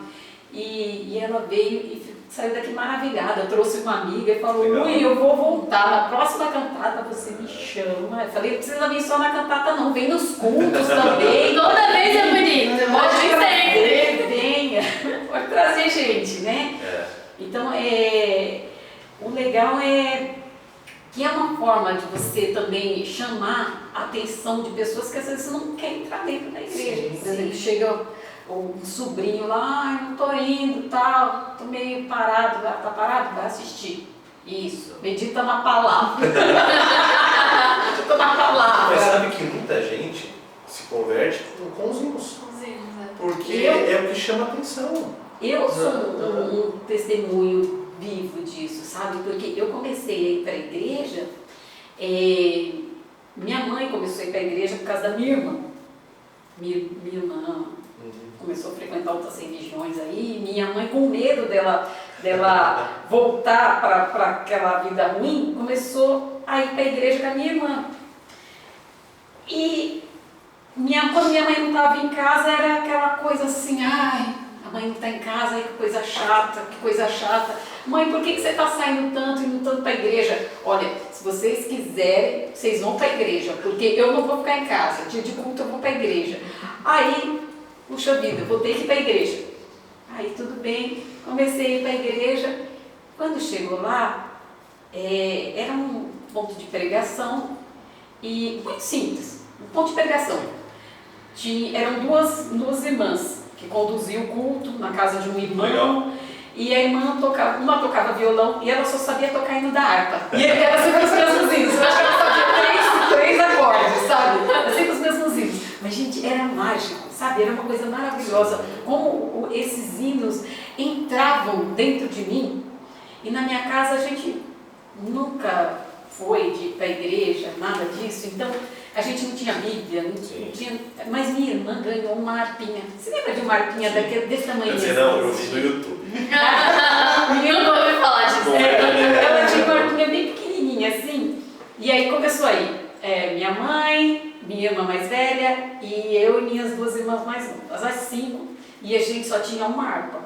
E ela veio e saiu daqui maravilhada. Eu trouxe uma amiga e falou, Ui, eu vou voltar. Na próxima cantata você me chama. Eu falei, não precisa vir só na cantata não, vem nos cultos também. Toda vez é bonito, pode trazer, venha. Pode trazer gente, né? Então, o legal é que é uma forma de você também chamar a atenção de pessoas que às vezes não querem entrar dentro da igreja. Por exemplo, chega um sobrinho lá, não tô indo, tal, tô meio parado, tá parado? Vai assistir. Isso, medita na palavra. Medita na palavra. Mas sabe que muita gente se converte com os hinos. Porque é o que chama atenção. Eu sou um testemunho vivo disso, sabe? Porque eu comecei a ir para a igreja, minha mãe começou a ir para a igreja por causa da minha irmã. Minha irmã começou a frequentar outras religiões aí, minha mãe, com medo dela voltar para aquela vida ruim, começou a ir para a igreja com a minha irmã. E quando minha mãe não estava em casa, era aquela coisa assim, ai, a mãe não está em casa, ai, que coisa chata. Mãe, por que você está saindo tanto e indo tanto para a igreja? Olha, se vocês quiserem, vocês vão para a igreja, porque eu não vou ficar em casa, dia de culto eu vou para a igreja. Aí, puxa vida, eu vou ter que ir para a igreja. Aí tudo bem, comecei a ir para a igreja. Quando chegou lá, era um ponto de pregação, e muito simples, um ponto de pregação. Eram duas irmãs que conduziam o culto na casa de um irmão. Legal. E a irmã uma tocava violão e ela só sabia tocar hino da harpa. E era sempre os mesmos hinos. Eu acho que ela sabia três acordes, sabe? Era sempre os mesmos hinos. Mas, gente, era mágico, sabe? Era uma coisa maravilhosa. Como esses hinos entravam dentro de mim. E na minha casa a gente nunca foi de ir para a igreja, nada disso. Então, a gente não tinha Bíblia, não tinha, mas minha irmã ganhou uma harpinha. Você lembra de uma harpinha desse tamanho? Não, eu vi no YouTube. Eu não ouvi falar disso. Ela tinha uma harpinha bem pequenininha assim, e aí começou aí, minha mãe, minha irmã mais velha, e eu e minhas duas irmãs mais novas, as 5, e a gente só tinha uma harpa.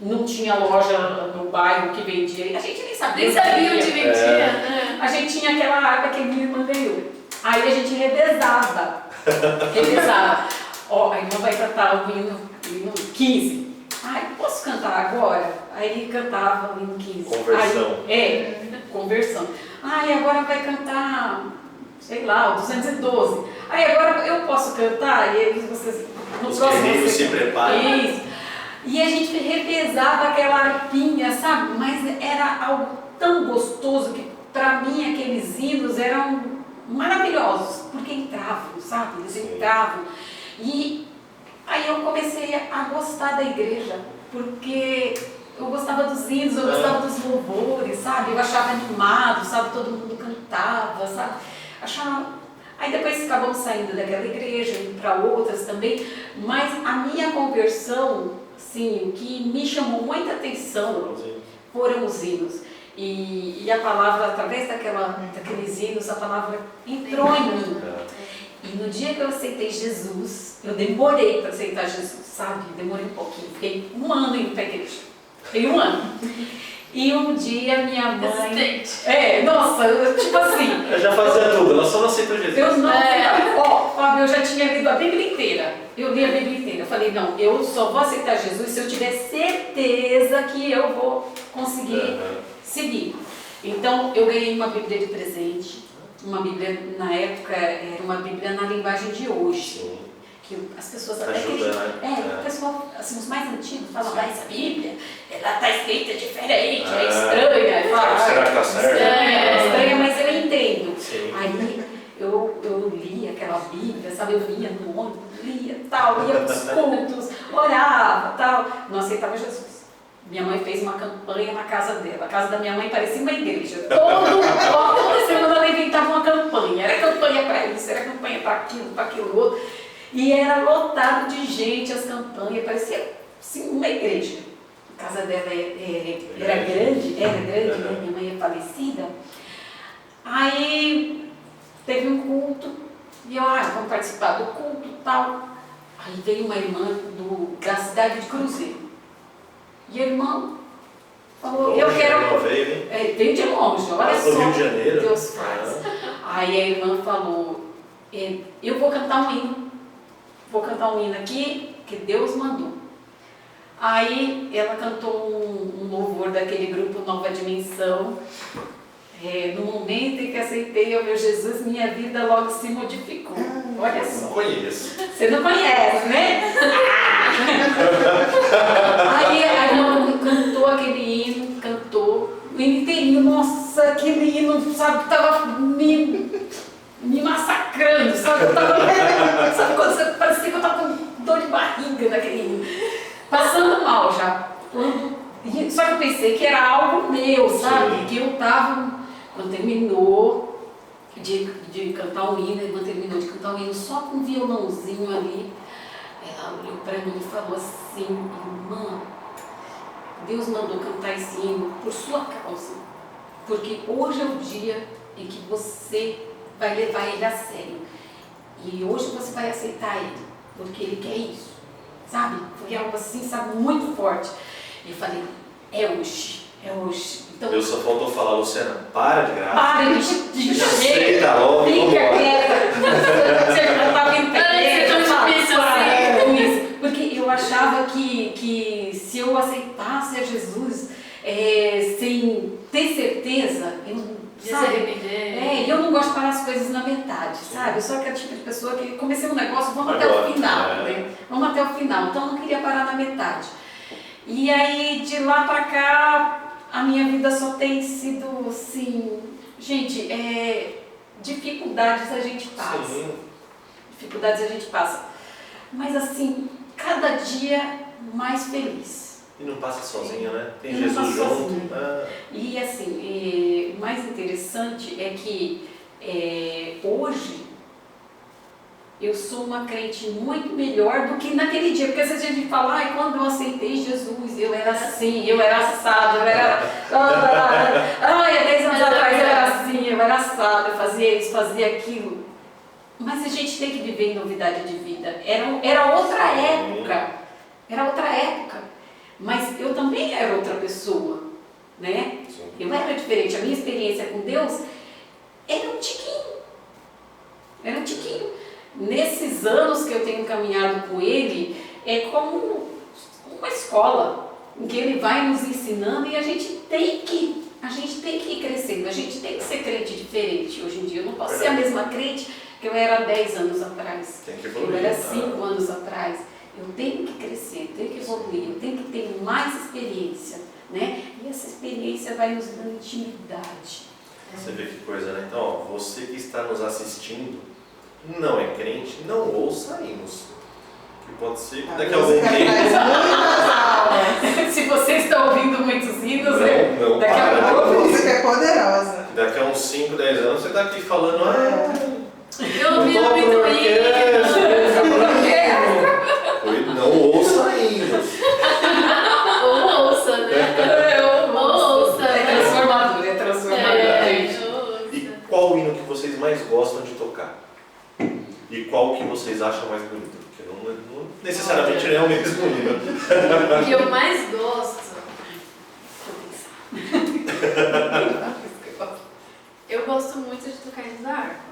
Não tinha loja no bairro que vendia, a gente nem sabia onde vendia. A gente tinha aquela harpa que a minha irmã ganhou. Aí a gente revezava. Ó, a irmã vai cantar o hino 15. Ai, posso cantar agora? Aí ele cantava o hino 15. Conversão. Conversão. Ai, agora vai cantar, sei lá, o 212. Aí agora eu posso cantar? E aí vocês... Os guerreiros se preparam. Isso. E a gente revezava aquela harpinha, sabe? Mas era algo tão gostoso que pra mim aqueles hinos eram maravilhosos, porque entravam, sabe? Eles entravam. E aí eu comecei a gostar da igreja, porque eu gostava dos hinos, eu gostava dos louvores, sabe? Eu achava animado, sabe? Todo mundo cantava, sabe? Aí depois acabamos saindo daquela igreja, indo para outras também, mas a minha conversão, sim, o que me chamou muita atenção foram os hinos. E a palavra, através daqueles hinos, a palavra entrou em mim. E no dia que eu aceitei Jesus, eu demorei para aceitar Jesus, sabe? Demorei um pouquinho, fiquei 1 ano indo para a igreja. Fiquei 1 ano. E um dia minha mãe... tipo assim... Eu já fazia tudo, ela só não aceitou Jesus. Eu não... Fábio, eu já tinha lido a Bíblia inteira. Eu li a Bíblia inteira. Eu falei, não, eu só vou aceitar Jesus se eu tiver certeza que eu vou conseguir seguir. Então, eu ganhei uma Bíblia de presente. Uma Bíblia, na época, era uma Bíblia na linguagem de hoje. Sim. Que as pessoas até Ajuda, né? o pessoal, assim, os mais antigos falam, essa Bíblia, ela tá escrita diferente, é estranha. Será que tá certo? Estranha, mas eu entendo. Sim. Aí eu lia aquela Bíblia, sabe? Eu lia no ônibus, lia tal, ia pros cultos, orava tal. Não aceitava Jesus. Minha mãe fez uma campanha na casa dela. A casa da minha mãe parecia uma igreja. Toda semana ela inventava uma campanha. Era campanha para isso, era campanha para aquilo outro. E era lotado de gente as campanhas. Parecia assim, uma igreja. A casa dela era grande, né? Minha mãe é falecida. Aí teve um culto. E eu, vamos participar do culto e tal. Aí veio uma irmã da cidade de Cruzeiro. E a irmã falou, Longe, eu quero... Veio, hein? Veio de longe, olha só. Do Rio de Janeiro. Deus faz. Aí a irmã falou, eu vou cantar um hino. Vou cantar um hino aqui, que Deus mandou. Aí ela cantou um louvor daquele grupo Nova Dimensão. No momento em que aceitei ao meu Jesus, minha vida logo se modificou. Olha só. Não conheço. Você não conhece, né? Aí a irmã cantou aquele hino, o hino inteirinho. Nossa, aquele hino, sabe, que tava me massacrando, sabe? Eu tava, sabe quando parecia que eu tava com dor de barriga naquele hino. Passando mal já. Só que eu pensei que era algo meu, sabe? Sim. Que eu tava... Quando terminou de cantar um hino, a irmã terminou de cantar um hino só com um violãozinho ali. Ela olhou para mim e falou assim, irmã, Deus mandou cantar esse hino por sua causa, porque hoje é o dia em que você vai levar ele a sério. E hoje você vai aceitar ele, porque ele quer isso, sabe? Foi algo assim, sabe, muito forte. E eu falei, é hoje. Então, Eu só faltou falar, Luciana, para de graça. Para de Aceita logo, fica vambora. quieta. Você já tá vindo assim. porque eu achava que se eu aceitasse a Jesus sem ter certeza, eu não gosto de parar as coisas na metade, sabe? Eu sou aquele tipo de pessoa que comecei um negócio, vamos até o final, né? Vamos até o final. Então eu não queria parar na metade. E aí de lá pra cá a minha vida só tem sido assim, gente, dificuldades a gente passa. Sim. Dificuldades a gente passa. Mas assim, cada dia mais feliz. E não passa sozinha, né? Tem E não Jesus passa junto. sozinha. E assim, o mais interessante é que hoje eu sou uma crente muito melhor do que naquele dia, porque às vezes a gente fala, quando eu aceitei Jesus, eu era assim, eu era assado, eu era... há 10 anos atrás eu era assim, eu era assado, eu fazia isso, fazia aquilo. Mas a gente tem que viver em novidade de vida. Era outra época, mas eu também era outra pessoa, né? Sim. Eu era diferente, a minha experiência com Deus era um tiquinho. Nesses anos que eu tenho caminhado com Ele, é como uma escola, em que Ele vai nos ensinando e a gente tem que ir crescendo, a gente tem que ser crente diferente hoje em dia. Eu não posso ser a mesma crente que eu era há 10 anos atrás, Tem que que evoluir. eu era 5 anos atrás. Eu tenho que crescer, eu tenho que evoluir, eu tenho que ter mais experiência, né? E essa experiência vai nos dando intimidade. Você vê que coisa, né? Então, ó, você que está nos assistindo, não é crente, não ouça hinos. Que pode ser que daqui a algum música tempo... traz muitas almas. Se você está ouvindo muitos hinos, Não, daqui a para. pouco A música é poderosa. Daqui a uns 5, 10 anos você está aqui falando, Eu ouvi muito não ouça hinos. Ou ouça, né? Ouça. é transformador. E qual hino que vocês mais gostam de tocar? E qual que vocês acham mais bonito? Porque não necessariamente é o mesmo hino. O que eu mais gosto, eu gosto muito de tocar hinos da harpa.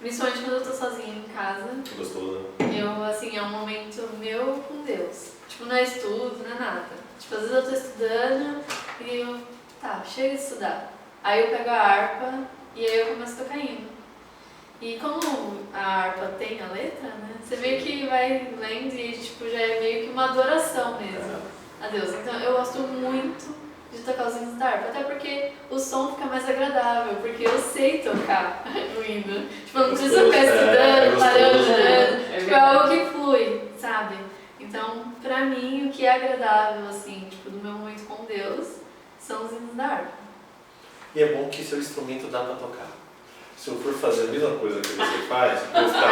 Principalmente quando eu tô sozinha em casa. Gostoso, né? É um momento meu com Deus. Tipo, não é estudo, não é nada. Tipo, às vezes eu tô estudando e chega de estudar. Aí eu pego a harpa e aí eu começo a tocar hino. E como a harpa tem a letra, né? Você meio que vai lendo e tipo, já é meio que uma adoração mesmo a Deus. Então eu gosto muito de tocar os hinos da harpa, até porque o som fica mais agradável, porque eu sei tocar o hino. Tipo, eu não preciso ficar estudando, parando, tipo, é algo que flui, sabe? Então, pra mim, o que é agradável, assim, tipo, do meu momento com Deus, são os hinos da harpa. E é bom que seu instrumento dá pra tocar. Se eu for fazer a mesma coisa que você faz, eu vou ficar...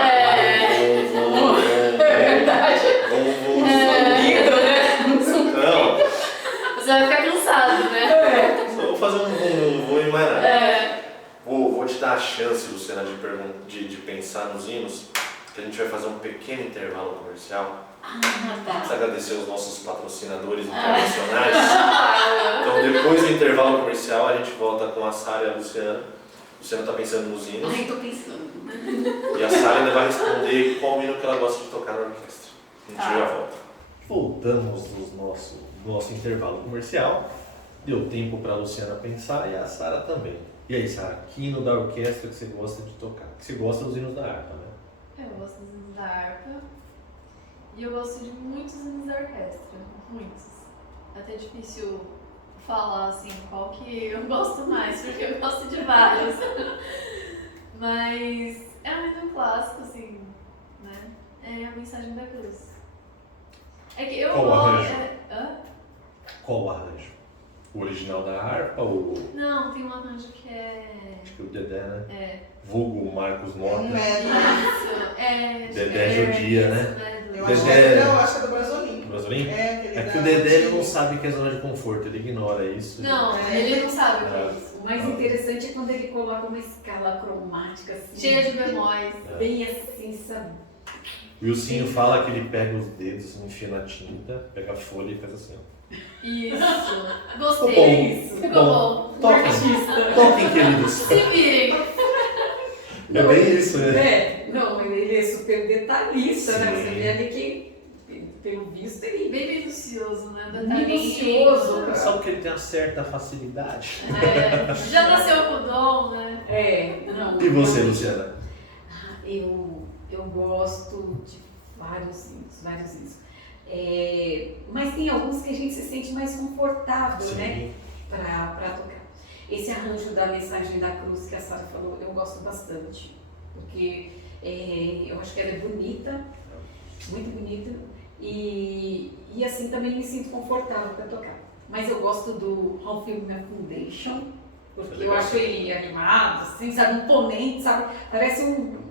Não, Você vai ficar cansado, né? só vou fazer um vou e mais nada. Vou te dar a chance, Luciana, de pensar nos hinos, que a gente vai fazer um pequeno intervalo comercial. Vamos agradecer os nossos patrocinadores internacionais. Então, depois do intervalo comercial, a gente volta com a Sara e a Luciana. A Luciana está pensando nos hinos. Ai, tô pensando. E a Sara ainda vai responder qual hino que ela gosta de tocar na orquestra. A gente já volta. Voltamos no nosso intervalo comercial. Deu tempo para a Luciana pensar e a Sara também. E aí, Sara, que hino da orquestra que você gosta de tocar? Que você gosta dos hinos da harpa, né? Eu gosto dos hinos da harpa. E eu gosto de muitos hinos da orquestra. Muitos. É até difícil falar assim qual que eu gosto mais, porque eu gosto de vários. Mas é um hino clássico, assim, né? É a Mensagem da Cruz. É que eu Qual gosto. arranjo? Hã? Qual o arranjo? O original da harpa ou Não, tem um arranjo que é. acho que o Dedé, né? É. Vulgo Marcos Mota. Isso, Dedé Judia, né? Eu Dedé- acho que é do Brasolim. Brasileiro? É É que o Dedé ele não sabe que é zona de conforto, ele ignora isso. Não, ele não sabe o que é isso. O mais interessante é quando ele coloca uma escala cromática assim. Cheia de bemóis. Bem assim, sabe? O Wilsinho fala que ele pega os dedos, enfia na tinta, pega a folha e faz assim, ó. Isso. Ficou Gostei. bom. Ficou bom. Toquem, queridos. Se virem. É bem isso, né? Não, ele é super detalhista, né? Sim. Você vê ali que, pelo visto, ele Bem minucioso, né? minucioso. Só porque ele tem uma certa facilidade. É, já nasceu com o dom, né? Não. E você, Luciana? Eu gosto de vários hinos. Mas tem alguns que a gente se sente mais confortável, né? Para tocar. Esse arranjo da Mensagem da Cruz que a Sara falou, eu gosto bastante. Porque eu acho que ela é bonita, muito bonita. E assim também me sinto confortável para tocar. Mas eu gosto do How Film Foundation, porque eu acho ele animado, assim, sabe, imponente, sabe? Parece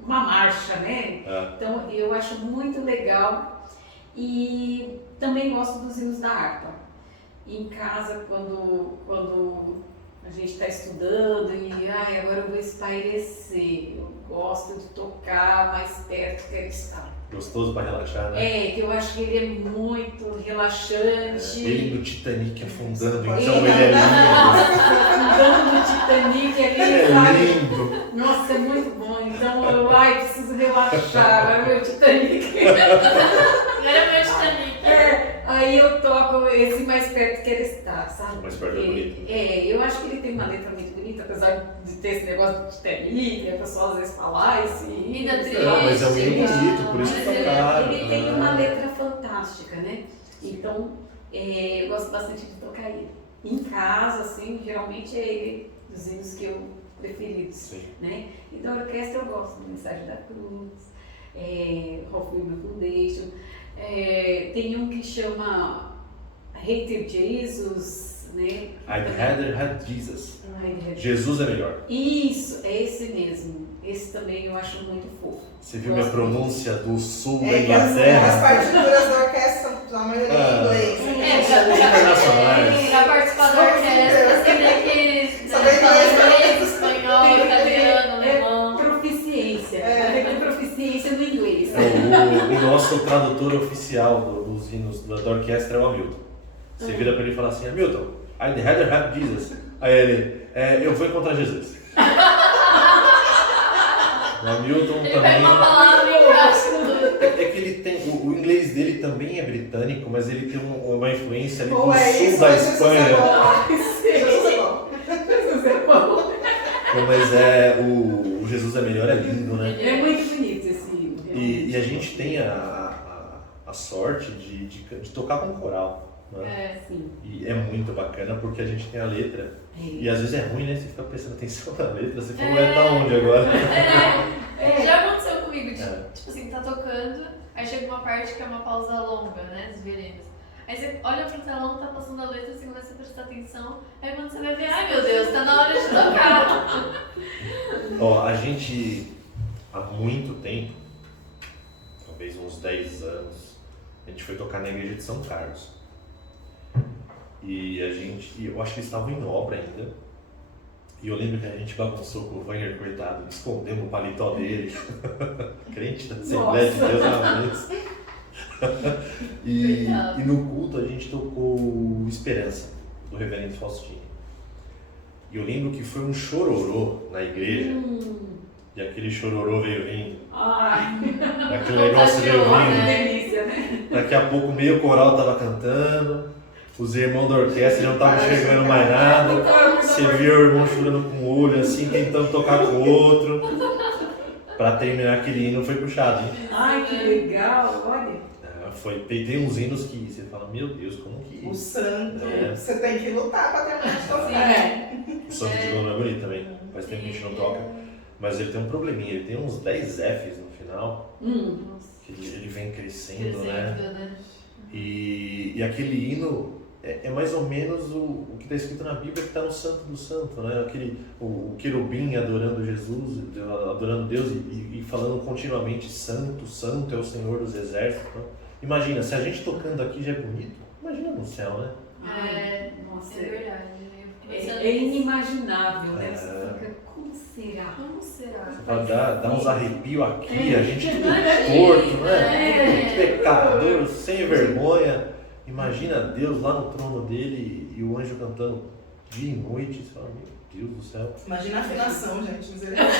uma marcha, né? Então eu acho muito legal. E também gosto dos hinos da harpa. Em casa, quando a gente está estudando e agora eu vou espairecer, eu gosto de tocar mais perto que ele está. Gostoso pra relaxar, né? Que eu acho que ele é muito relaxante. Ele no Titanic afundando, então Ele ele é andando no Titanic ali, lindo. sabe? É lindo. Nossa, é muito bom. Então eu preciso relaxar, vai ver o Titanic. Agora é meu Titanic. Aí eu toco esse mais perto que ele está, sabe? Mais perto é bonito. Eu acho que ele tem uma letra muito bonita, apesar de ter esse negócio de Titanic, a pessoa às vezes falar esse Vida triste. Mas é um hino bonito, por isso que Mas tá caro. ele tem uma letra fantástica, né? Então, eu gosto bastante de tocar ele. Em casa, assim, geralmente é ele dos hinos que eu preferidos, Sim. né? Então, a orquestra eu gosto do Mensagem da Cruz, How Film Foundation, tem um que chama Hated Jesus, né? I'd rather have Jesus. Ai, Jesus é melhor. Isso, é esse mesmo. Esse também eu acho muito fofo. Você viu minha pronúncia do sul da É que as Inglaterra? partituras da orquestra são a maioria em inglês. Internacionais. Pra participar da orquestra, você tem que Saber inglês, espanhol, italiano, alemão. Proficiência. Tem proficiência no inglês. O nosso tradutor oficial dos hinos da orquestra é o Hamilton. Você vira pra ele e fala assim, Hamilton, I'd rather have Jesus. Aí ele, eu vou encontrar Jesus. O Hamilton Ele também. pega uma palavra e encaixa tudo. É que ele tem. O inglês dele também é britânico, mas ele tem uma influência ali do Ou é sul isso, da ou Jesus é Espanha. bom. Jesus é bom. Jesus é bom. Não, mas o Jesus é Melhor é lindo, né? É muito bonito esse hino. E a gente tem a sorte de tocar com coral, né? Sim. E é muito bacana porque a gente tem a letra. E às vezes é ruim, né? Você fica prestando atenção na letra, você fala, vai tá onde agora? Já aconteceu comigo, tipo É. assim, tá tocando, aí chega uma parte que é uma pausa longa, né, dos violinos. Aí você olha pro telão, tá passando a letra, você começa a prestar atenção, aí quando você vai ver, ai meu Deus, tá na hora de tocar. Ó, a gente, há muito tempo, talvez uns 10 anos, a gente foi tocar na igreja de São Carlos. E eu acho que eles estavam em obra ainda. E eu lembro que a gente bagunçou com o Vanner, coitado, escondemos o paletó dele. Crente da Assembleia de Deus uma vez. E no culto a gente tocou Esperança, do Reverendo Faustino. E eu lembro que foi um chororô na igreja. E aquele chororô veio vindo. Ai, Aquele negócio veio que vindo. delícia, né? Daqui a pouco meio coral tava cantando. Os irmãos da orquestra não estavam enxergando mais nada. Você viu o irmão chorando com o olho, assim, tentando tocar com o outro. Pra terminar aquele hino foi puxado, hein? Ai, que legal, olha. Tem uns hinos que você fala, meu Deus, como que... O santo. É. Você tem que lutar pra terminar de tocar. O Santo de Luna é bonito também. Faz tempo que a gente não toca. Mas ele tem um probleminha, ele tem uns 10 Fs no final. Que ele vem crescendo, né? E aquele hino é mais ou menos o que está escrito na Bíblia, que está no Santo do Santo, né? O querubim adorando Jesus, adorando Deus e falando continuamente Santo, Santo é o Senhor dos Exércitos. Né? Imagina, se a gente tocando aqui já é bonito, imagina no céu, né? Nossa, É verdade. é inimaginável, né? É. Você fica, como será? Como será? Você fala, dá uns arrepios aqui, a gente tudo Imagina, torto, né? Pecador, sem vergonha. Imagina Deus lá no trono dele e o anjo cantando dia e noite. Você fala, meu Deus do céu. Imagina a afinação, gente. Misericórdia.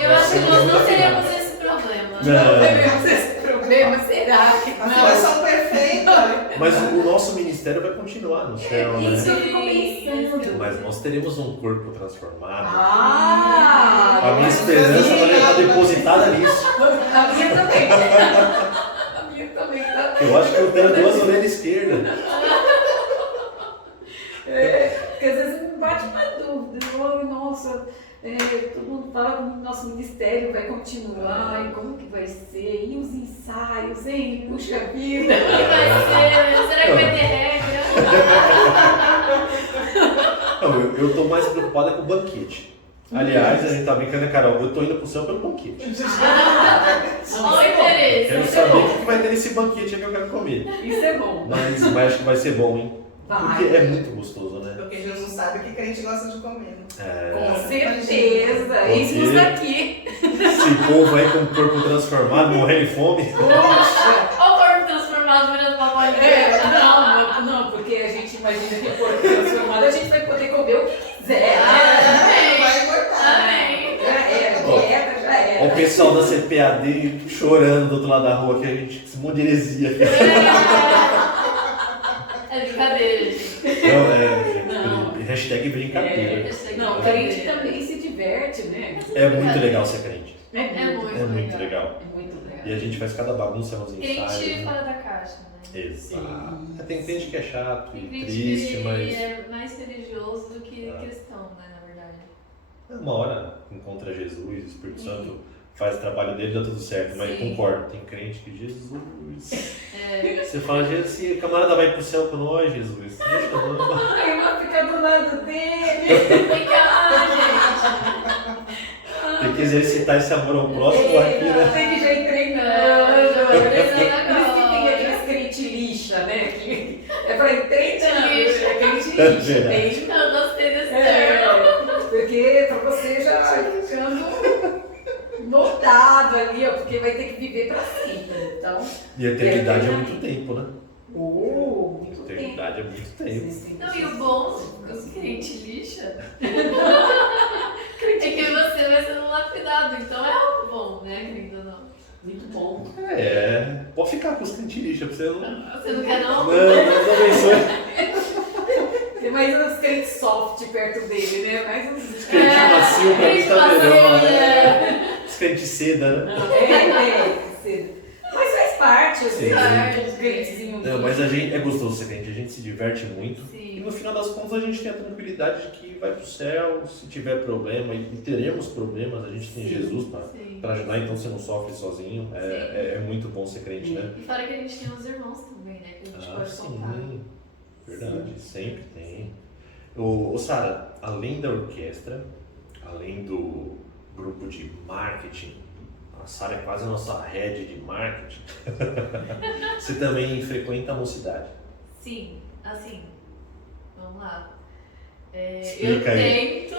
Eu acho que nós não teríamos esse problema. Não. Devemos esse problema, será que A afinação perfeita. Mas o nosso ministério vai continuar no céu, Isso né? eu fico pensando. Mas nós teremos um corpo transformado. Ah! A minha esperança vai estar depositada nisso. A minha também. A minha também tá. Eu acho que eu tenho 2 orelhas esquerdas. Porque às vezes me bate uma dúvida. Oh, nossa, todo mundo fala que o nosso ministério vai continuar, e como que vai ser? E os ensaios, hein? Puxa vida! O que vai ser? Será que vai ter regra? Não, eu tô mais preocupada com o banquete. Aliás, a gente tá brincando, né, Carol? Eu tô indo pro céu pelo banquete. Olha o interesse. Quero saber o que vai ter nesse banquete que eu quero comer. Isso é bom. Mas acho que vai ser bom, hein? Porque é muito gostoso, né? Porque Jesus sabe que crente gosta de comer. Com certeza. Isso Porque- daqui. Esse povo aí com o corpo transformado, morrendo de fome. Poxa! Olha o corpo transformado virando uma bolinha. Não, porque a gente imagina que o corpo transformado a gente vai poder comer o que quiser. Vai engordar. Amém. Já era, dieta já Olha o era. pessoal da CPAD chorando do outro lado da rua, que a gente se monte de heresia aqui. É brincadeira, gente. Não, gente, hashtag brincadeira. Não, o crente também se diverte, né? É muito legal ser crente. É muito, É muito legal. É muito legal. E a gente faz cada bagunça nos ensaios. Crente né? fora da caixa, né? Exato. Tem gente que é chato Tem e crente triste, que mas é mais religioso do que cristão, né, na verdade. uma hora encontra Jesus, o Espírito Santo faz o trabalho dele, dá tudo certo. Mas eu Sim. concordo, tem crente que Jesus. Você fala, Jesus, se a camarada vai pro céu com nós, Jesus. Deixa eu... Ai, eu vou ficar do lado dele. Vem cá, Tem que exercitar esse amor ao próximo aqui, né? Tem que já ir treinando. Já vai Por isso treinando que tem agora. aqueles crente lixa, né? Que é pra ir treinando. Lixa. É crente É lixa. verdade. Tem. Eu gostei desse termo. Porque pra você já ir ficando moldado ali, ó, porque vai ter que viver pra sempre. Então, E a eternidade é muito tempo, né? muito tempo. Eternidade é muito tempo. Não, e o bom, os crente lixa, é que você vai sendo lapidado, então é algo bom, né, querido ou não? Muito bom. Pode ficar com os crentes lixa, pra você não. Você não quer não? Não abençoe. Porque mais uns crentes soft perto dele, né? Mais uns... Crente macio pra mim tá melhor, né? né? Os crentes seda, né? Cedo. Mas faz parte, Sim. os crentezinhos. Não, mas é gostoso ser crente, a gente se diverte muito. Sim. E no final das contas a gente tem a tranquilidade de que vai pro céu, se tiver problema, e teremos problemas, a gente tem Jesus Sim. para ajudar, então você não sofre sozinho. É muito bom ser crente, né? E fora que a gente tem os irmãos também, né? Que a gente pode contar. Sim, verdade, sempre tem. Ô Sara, além da orquestra, além do grupo de marketing, a Sara é quase a nossa head de marketing, você também frequenta a mocidade. Sim, assim, vamos lá. Explica aí.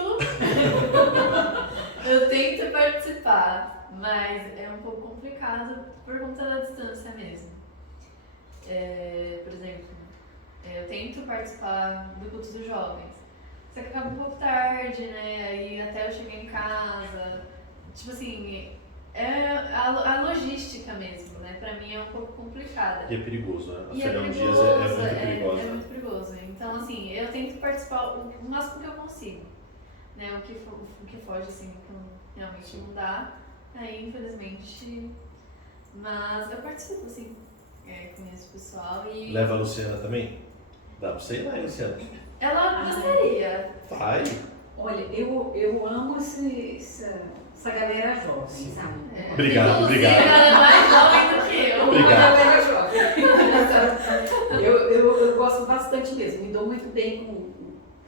Eu tento participar, mas é um pouco complicado por conta da distância mesmo. Por exemplo, eu tento participar do culto dos jovens, só que acaba um pouco tarde, né? Aí até eu chegar em casa, tipo assim, a logística mesmo, né? Pra mim é um pouco complicada. E é perigoso, né? A E Fernão Dias perigoso, é muito perigosa. é muito perigoso. Então, assim, eu tento participar o máximo que eu consigo. Né? O que foge, assim, realmente não dá. Aí, infelizmente... Mas eu participo, assim, conheço o pessoal e... Leva a Luciana também? Dá pra você ir lá, hein, Luciana? Ela gostaria. Vai. Olha, eu amo essa galera jovem, sabe? Obrigado, Inclusive, obrigado. ela é mais jovem do que eu. Eu amo a Obrigado. galera jovem. Eu gosto bastante mesmo, me dou muito bem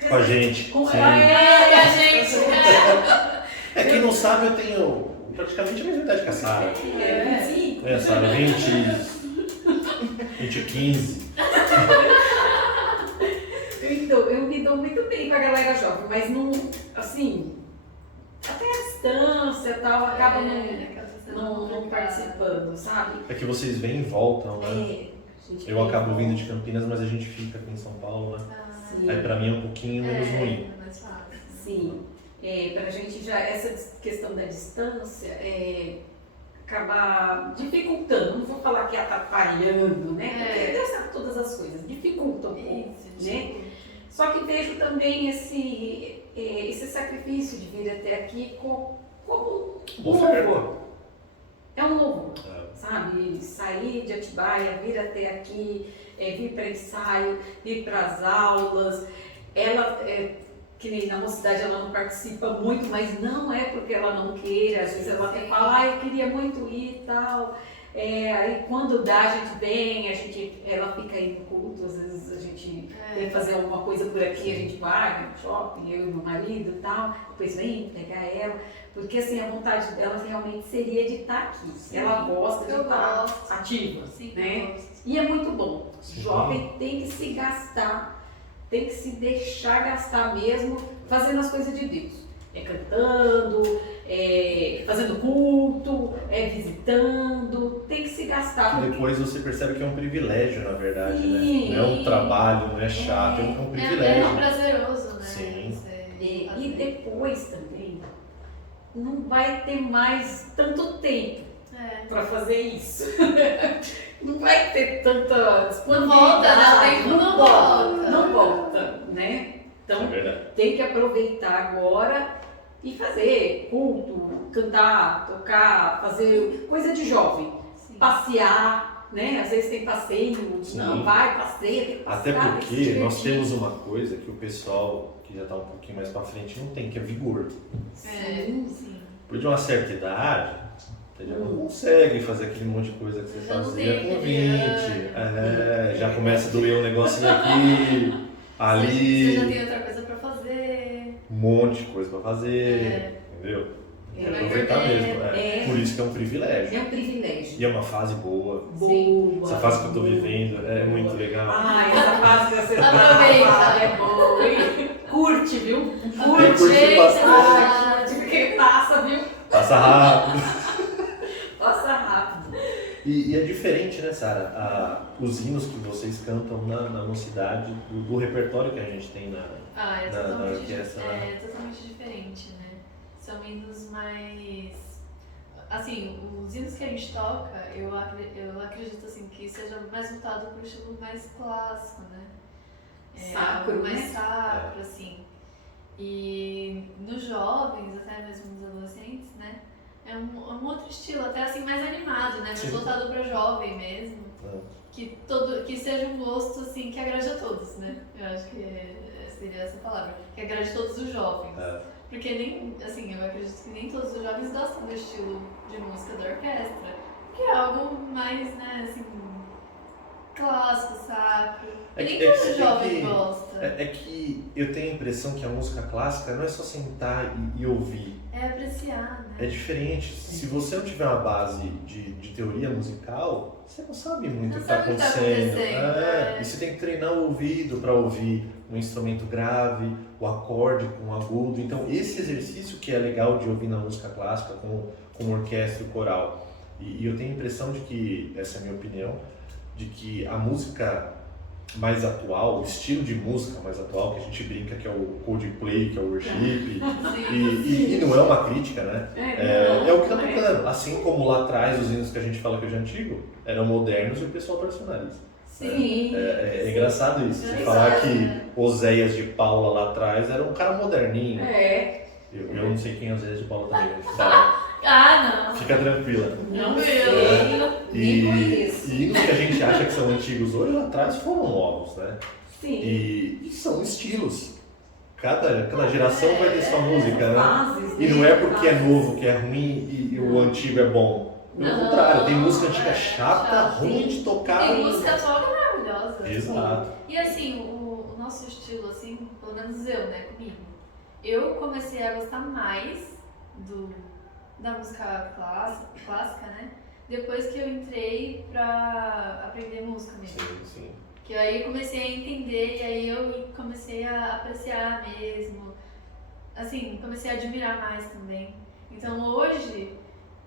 Com a gente. Com Sim. A gente... É, quem não sabe, eu tenho praticamente a mesma idade que a Sara. Sim. Sara, 15. Eu me dou muito bem com a galera jovem, mas não, assim, até a distância e tal, acaba não participando, sabe? É que vocês vêm e voltam, né? Eu acabo vindo de Campinas, mas a gente fica aqui em São Paulo, né? Sim. Aí pra mim é um pouquinho menos ruim. É mais fácil. Sim. Pra gente já, essa questão da distância acaba dificultando, não vou falar que atrapalhando, né? Porque Deus sabe todas as coisas, dificulta um pouco, né? Só que vejo também esse sacrifício de vir até aqui como um louvor. É um louvor, sabe? Sair de Atibaia, vir até aqui, vir para ensaio, ir para as aulas. Ela, que nem na mocidade, ela não participa muito, mas não é porque ela não queira. Às vezes ela até fala, eu queria muito ir e tal. Aí quando dá, a gente vem, ela fica aí no culto, às vezes a gente tem que fazer alguma coisa por aqui, a gente vai no shopping, eu e meu marido e tal, depois vem pegar ela, porque assim, a vontade dela realmente seria de estar aqui. Sim. Ela gosta de Eu estar gosto. ativa, Sim, né? eu gosto. E é muito bom. Sim. Jovem tem que se gastar, tem que se deixar gastar mesmo, fazendo as coisas de Deus. Cantando, fazendo culto, visitando, tem que se gastar. E depois você percebe que é um privilégio, na verdade, Sim. né? Não é um trabalho, não é chato, é um privilégio. É prazeroso, né? Sim. E depois também não vai ter mais tanto tempo para fazer isso. Não vai ter tanta disponibilidade. Não volta, né? O tempo não volta. Não volta, né? Então É verdade. tem que aproveitar agora e fazer culto, cantar, tocar, fazer coisa de jovem. Sim. Passear, né? Às vezes tem passeio, Sim. não vai, passeia, tem que Até passear, tem que se porque divertir. nós temos uma coisa que o pessoal que já está um pouquinho mais para frente não tem, que é vigor. Sim. Por de uma certa idade, você já não consegue fazer aquele monte de coisa que você Já não fazia tem com aquele 20. Já começa a doer um negocinho aqui, ali, Você já tem outra coisa pra fazer. um monte de coisa para fazer, entendeu? É, Aproveitar mesmo. Por isso que é um privilégio. É um privilégio. E é uma fase boa. Boa. Essa fase que eu tô vivendo é muito legal. Ah, essa fase que você Aproveita. tá é boa, hein? Curte, viu? Curte bastante. Porque passa, viu? Passa rápido. Passa rápido. E é diferente, né, Sara? Os hinos que vocês cantam na mocidade, do repertório que a gente tem na orquestra. Totalmente diferente, né? São hinos mais... Assim, os hinos que a gente toca, eu acredito assim, que seja mais voltado para o estilo mais clássico, né? Sacro, mais né? sacro, assim. E nos jovens, até mesmo nos adolescentes, né? É um outro estilo, até assim mais animado, né? Mais Sim. voltado para jovem mesmo. Que seja um gosto assim que agrade a todos, né? Eu acho que seria essa palavra, que agrade todos os jovens. Porque nem, assim, eu acredito que nem todos os jovens gostam do estilo de música da orquestra, que é algo mais, né, assim, clássico, sacro. Nem todo jovem gosta. É que eu tenho a impressão que a música clássica não é só sentar e ouvir. É apreciar, né? É diferente. Se você não tiver uma base de teoria musical, você não sabe muito o que está acontecendo. E você tem que treinar o ouvido para ouvir um instrumento grave, o acorde com o agudo. Então, esse exercício que é legal de ouvir na música clássica com orquestra e coral. E eu tenho a impressão de que, essa é a minha opinião, de que a música mais atual, o estilo de música mais atual, que a gente brinca que é o Coldplay, que é o worship, e não é uma crítica, né? É o que está tocando. Assim como lá atrás os hinos que a gente fala que é de antigo eram modernos e o pessoal torce o nariz. Sim. É engraçado isso. Você falar que Oséias de Paula lá atrás era um cara moderninho. Eu não sei quem é Oséias de Paula também. Não. Fica tranquila. Não sei. E hinos que a gente acha que são antigos hoje, lá atrás foram novos, né? Sim. E são estilos. Cada geração vai ter sua música, né? Fases, E não é porque é novo que é ruim e o antigo é bom. Pelo contrário, tem música antiga chata, ruim de tocar. Tem música atual que é maravilhosa. Exato. E assim, o nosso estilo, assim, pelo menos eu, né, comigo, eu comecei a gostar mais da música clássica, né? Depois que eu entrei pra aprender música mesmo. Sim. Que aí eu comecei a entender e aí eu comecei a apreciar mesmo. Assim, comecei a admirar mais também. Então hoje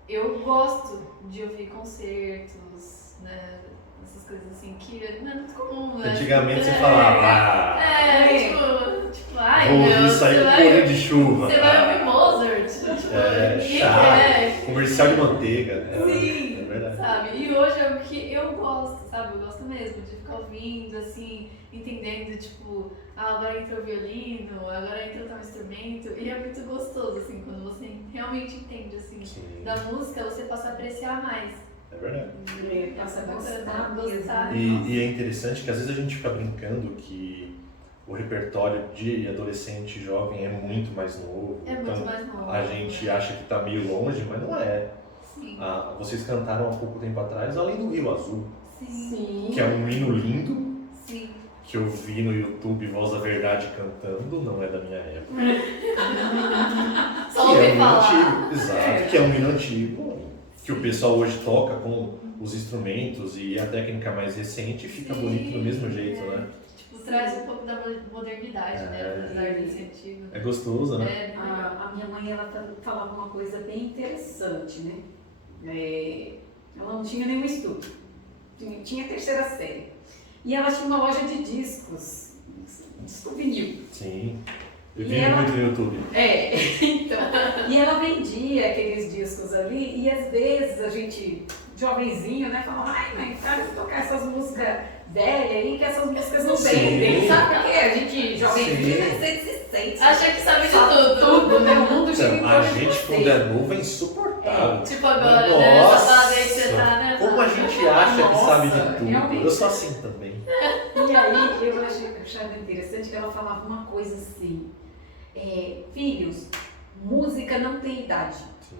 eu gosto de ouvir concertos, né? Essas coisas assim que não é muito comum, né? Antigamente você falava, ai, vou ouvir isso aí com olho de chuva. Você vai ouvir Mozart, chato, comercial de manteiga. Sim, é verdade. sabe? E hoje é o que eu gosto, sabe? Eu gosto mesmo de ficar ouvindo, assim, entendendo, tipo, agora entra o violino, agora entra tal instrumento. E é muito gostoso, assim, quando você realmente entende, assim, da música, você passa a apreciar mais. É verdade. Passa a gostar. E é interessante que às vezes a gente fica brincando que o repertório de adolescente e jovem é muito mais novo. É muito mais novo. A gente acha que está meio longe, mas não é. Sim. Vocês cantaram há pouco tempo atrás Além do Rio Azul. Sim. Que é um hino lindo. Sim. Que eu vi no YouTube Voz da Verdade cantando, não é da minha época. Só ouvi falar. Antigo, exato, que é um hino antigo, que o pessoal hoje toca com os instrumentos e a técnica mais recente fica bonito do mesmo jeito, né? Tipo, traz um pouco da modernidade, né? Apesar de ser antigo. É gostoso, né? A minha mãe, ela falava uma coisa bem interessante, né? Ela não tinha nenhum estudo, tinha terceira série. E ela tinha uma loja de discos, disco vinil. Sim, eu vi muito no YouTube. Então. E ela vendia aqueles discos ali, e às vezes a gente, jovenzinho, né, falava, ai mãe, para de tocar essas músicas velhas aí, que essas músicas não vendem, sabe por quê? A gente, jovenzinho, né, se sente. Acha que sabe de tudo. Né? O mundo gira em A torno de gente, você. quando é novo, é insuportável. Tipo agora, né? Essa fase aí que você tá, né? Como a gente acha que sabe de tudo. Realmente. Eu sou assim também. E aí eu achava interessante que ela falava uma coisa assim, filhos, música não tem idade. Sim.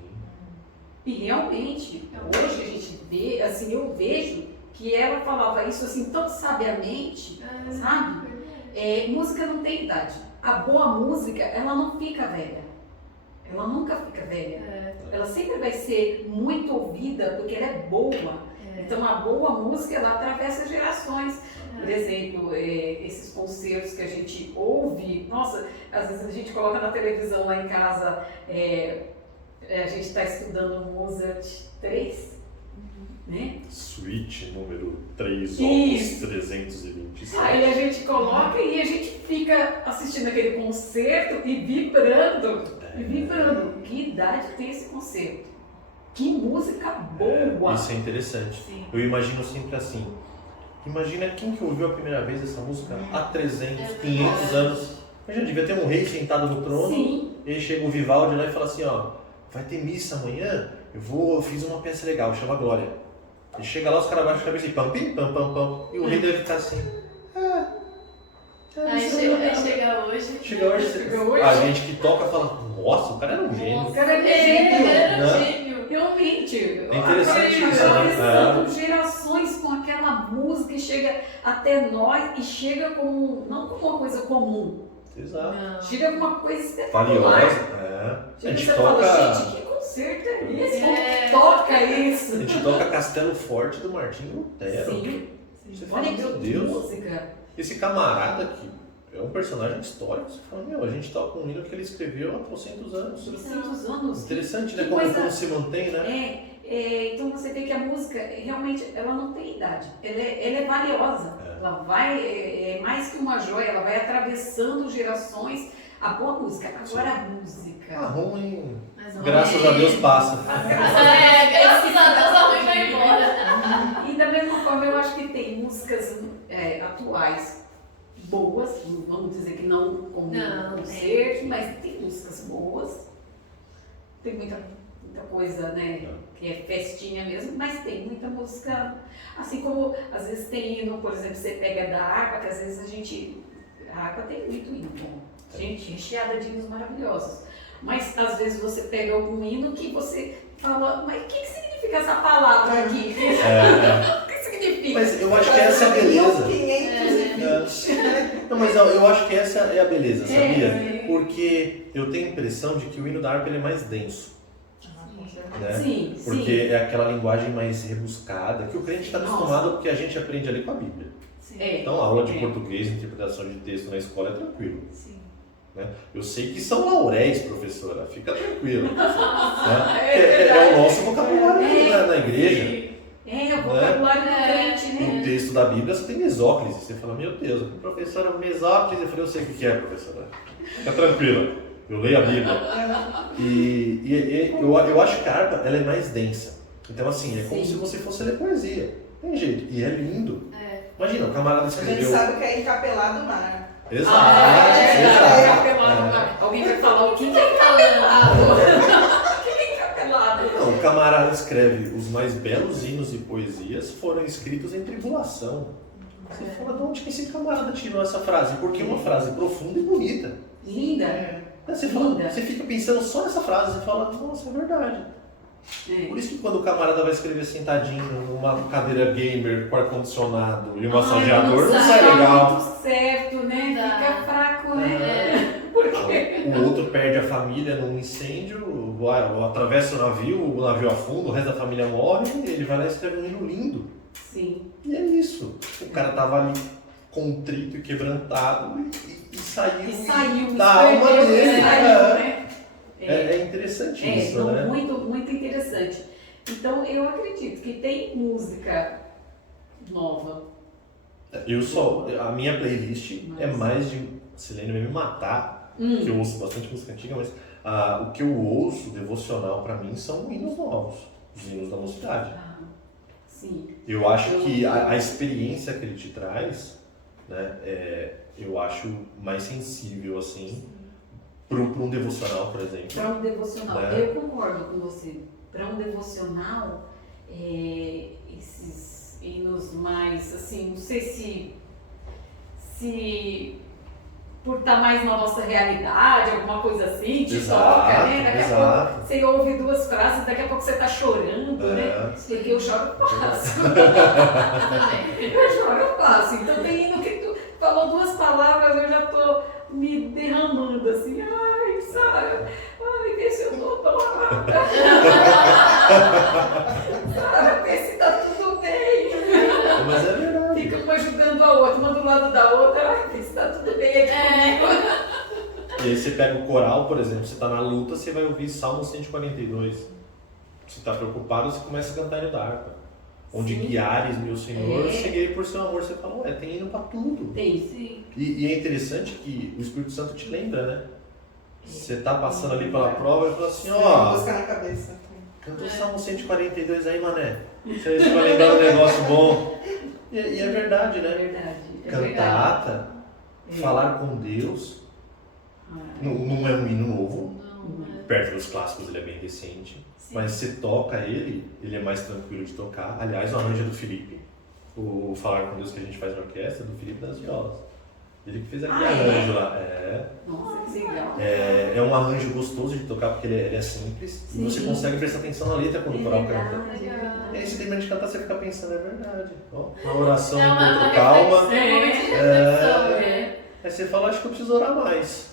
E realmente, hoje a gente vê, assim, eu vejo que ela falava isso assim tão sabiamente, sabe? Música não tem idade. A boa música, ela não fica velha. Ela nunca fica velha. Ela sempre vai ser muito ouvida porque ela é boa. Então a boa música, ela atravessa gerações. Por exemplo, esses concertos que a gente ouve, nossa, às vezes a gente coloca na televisão lá em casa, a gente está estudando Mozart 3, né? Suíte número 3, opus Isso. 327. Aí a gente coloca e a gente fica assistindo aquele concerto e vibrando. Que idade tem esse concerto? Que música boa! Isso é interessante. Sim. Eu imagino sempre assim, Imagina quem que ouviu a primeira vez essa música há 300, 500 anos. Imagina, devia ter um rei sentado no trono. Sim. E aí chega o Vivaldi lá e fala assim, ó, vai ter missa amanhã, eu fiz uma peça legal, chama Glória. Ele chega lá, os caras baixam a cabeça e pam, pim, pam, pam, pam. E o rei deve ficar assim. Aí chega hoje. Chega hoje. A gente que toca fala, nossa, o cara era um gênio. O cara Era um Né? gênio. realmente. É interessante isso, né? São gerações com aquela música e chega até nós e chega como, não como uma coisa comum. Exato. Não. Chega como uma coisa Valiosa. espetacular. A Chega gente você toca. fala, gente, que concerto é esse? Como que toca isso? A gente toca Castelo Forte do Martinho Lutero. Sim. Você fala, Olha meu que Deus, música. esse camarada aqui é um personagem histórico. Você fala, meu, a gente toca um hino que ele escreveu há 300 anos. 300 anos. Interessante, né? Que Como, coisa- como se mantém, né? Então você vê que a música realmente ela não tem idade, ela é valiosa, ela vai, é mais que uma joia, ela vai atravessando gerações, a boa música. Agora a música. A ruim, Mas não graças é. a Deus, passa. Graças a Deus a ruim vai embora. E da mesma forma eu acho que tem músicas atuais boas, vamos dizer que não como Não, um concerto, mas tem músicas boas, tem muita coisa, né, que é festinha mesmo, mas tem muita música, assim como às vezes tem hino, por exemplo, você pega da harpa, que às vezes a harpa tem muito hino bom, gente, recheada de hinos maravilhosos, mas às vezes você pega algum hino que você fala, mas o que significa essa palavra aqui? O que significa? Mas eu acho que essa é a beleza. 1520. Não, mas eu acho que essa é a beleza, sabia? É. Porque eu tenho a impressão de que o hino da harpa ele é mais denso. Né? Sim, Porque sim. é aquela linguagem mais rebuscada, que o crente está acostumado porque a gente aprende ali com a Bíblia. É. Então a aula de português, interpretação de texto na escola é tranquilo. Sim. Né? Eu sei que são lauréis, professora, fica tranquilo. Né? É É o nosso vocabulário na igreja. É, o vocabulário do crente, né? No texto da Bíblia você tem mesóclise. Você fala, meu Deus, professora, mesóclise. Eu falei, eu sei o que é, professora. Fica tranquila, eu leio a Bíblia. E eu acho que a harpa ela é mais densa. Então, assim, é como Sim. se você fosse ler poesia. Tem jeito. E é lindo. É. Imagina, o camarada A gente escreveu. sabe que é encapelado mar. Exato. Encapelado. Alguém vai falar o que é encapelado? O que é encapelado? Não, o camarada escreve os mais belos hinos e poesias foram escritos em tribulação. Você fala, de onde que esse camarada tirou essa frase? Porque é uma frase profunda e bonita. Linda. Você, fala, Linda. você fica pensando só nessa frase, você fala, nossa, é verdade. Por isso que quando o camarada vai escrever sentadinho numa cadeira gamer com ar-condicionado e um massageador, não sai legal. muito certo, né? Dá. Fica fraco, né? É. Por quê? O outro perde a família num incêndio, atravessa o navio afunda, o resto da família morre, e ele vai lá e escreve um hino lindo. Sim. E é isso. O cara tava ali contrito e quebrantado e saiu, E saiu, da alma perdeu, dele. saiu, né? É interessante isso, então, né? muito interessante. Então, eu acredito que tem música nova. A minha playlist é mais de. Silene vai me matar, que eu ouço bastante música antiga, mas o que eu ouço devocional pra mim são hinos novos, os hinos da mocidade. Sim. Eu acho que a experiência que ele te traz, né, eu acho mais sensível assim para um devocional, por exemplo. Para um devocional, Né? eu concordo com você. Para um devocional, esses hinos mais, assim, não sei se por estar mais na nossa realidade, alguma coisa assim, te toca, né? Daqui a Exato. pouco você ouve duas frases, daqui a pouco você está chorando, né? Porque eu choro fácil. Eu choro fácil. Então tem hino que tu falou duas palavras, eu já tô me derramando assim. Ai, Sara, ai, vê se eu tô tão amada. Sara, vê se tá tudo bem. Mas é verdade. Fica uma ajudando a outra, uma do lado da outra. Ai, vê se tá tudo bem aqui comigo. E aí você pega o coral, por exemplo, você está na luta, você vai ouvir Salmo 142. Você está preocupado, você começa a cantar hino da harpa. Onde Sim. guiares, meu Senhor, É. seguei por seu amor. Você fala, ué, tem hino para tudo. Tem. Sim. E é interessante que o Espírito Santo te lembra, né? Você tá passando ali pela prova e fala assim, ó, Música na cabeça. cantou o Salmo 142 aí, mané. Você vai lembrar um negócio bom. E é verdade, É né? verdade. É Cantata, verdade. falar com Deus, não é um hino novo. Não, Perto dos clássicos ele é bem decente. Sim. Mas você toca ele é mais tranquilo de tocar. Aliás, o arranjo é do Felipe. O Falar com Deus que a gente faz na orquestra, do Felipe das Violas. Ele que fez aquele arranjo lá. Nossa, que legal. É um arranjo gostoso de tocar porque ele é simples. Sim. E você consegue prestar atenção na letra quando o coral canta. Legal. E aí você termina de cantar, você fica pensando, é verdade. Ó, uma oração É um uma pouco calma. reflexão, um momento de reflexão, né? Aí você fala, acho que eu preciso orar mais.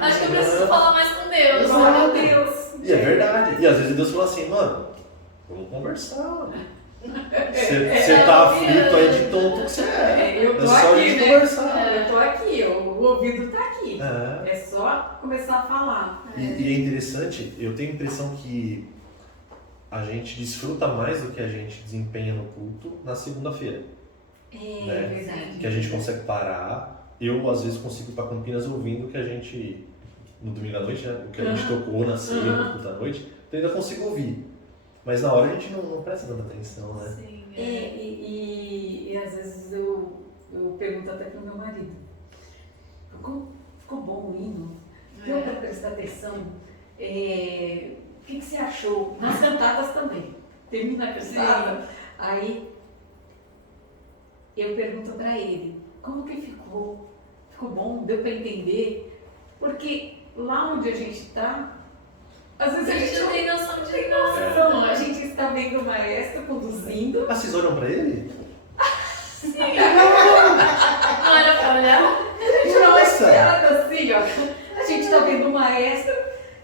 Acho que eu preciso falar mais com Deus. Glória a Deus. E é verdade. E às vezes Deus fala assim, mano, vamos conversar. Você tá aflito aí de tonto que você é. Eu tô É só a aqui, gente né? conversar. Eu tô aqui, o ouvido tá aqui. É. É só começar a falar. E é interessante, eu tenho a impressão que a gente desfruta mais do que a gente desempenha no culto na segunda-feira. É verdade. Que a gente consegue parar. Eu, às vezes, consigo ir pra Campinas ouvindo o que a gente, no domingo à noite, né? O que a gente tocou na ceia, no culto à noite. Então, eu ainda consigo ouvir. Mas na hora a gente não presta tanta atenção, né? Sim, E às vezes eu pergunto até pro meu marido, ficou bom o hino? Deu para prestar atenção? O que você achou? Nas cantatas também. Termina a cantada, aí eu pergunto para ele, como que ficou? Ficou bom? Deu para entender? Porque lá onde a gente está, às vezes A gente não tem noção de nada. não, a gente está vendo o maestro conduzindo. Ah, vocês olham pra ele? Sim. Não era pra olhar? Nossa! Assim, ó. A gente está vendo o maestro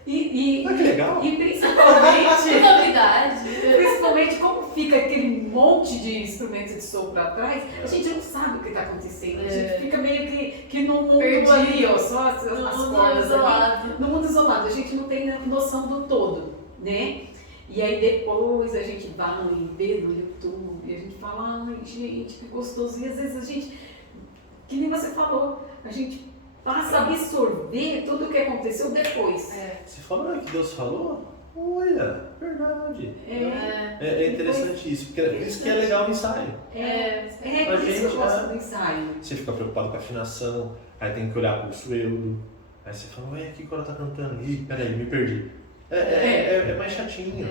e Ah, que legal! E Que principalmente, novidade. como fica aquele monte de instrumentos de som para trás, a gente não sabe o que está acontecendo. A gente fica meio que num mundo Perdido. ali, ó, só as Mundo cordas ali. isolado. No mundo isolado, a gente não tem noção do todo, né? E aí depois a gente vai e vê no YouTube e a gente fala, ai gente, que gostoso. E às vezes a gente, que nem você falou, a gente passa a absorver tudo o que aconteceu depois. Você falou que Deus falou? Olha, verdade. É. É interessante isso, porque isso que é legal no ensaio. Por isso que eu gosto do ensaio. Você fica preocupado com a afinação, aí tem que olhar pro sueldo, aí você fala, ué, que ela tá cantando? Ih, peraí, me perdi. É mais chatinho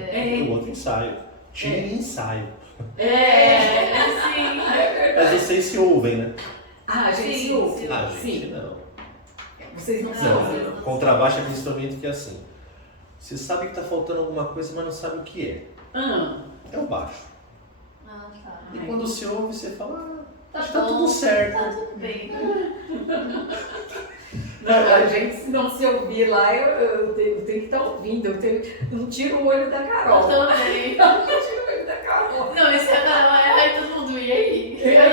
do outro ensaio. Tinha ensaio. Sim. Mas vocês se ouvem, né? Ah, a gente Sim, se ouve. sim. A gente Sim. não. Vocês não Não, sabem. não. Contrabaixo é aquele instrumento que é assim. Você sabe que tá faltando alguma coisa, mas não sabe o que é. É o baixo. Ah, tá. E quando você ouve, você fala, Tá acho que tá bom. tudo certo. Tá tudo bem. Não, a gente, se não se ouvir lá, eu tenho que estar ouvindo. Eu não tiro o olho da Carol. Eu também. Eu não tiro o olho da Carol. Não, esse é aí todo mundo. E aí? E aí,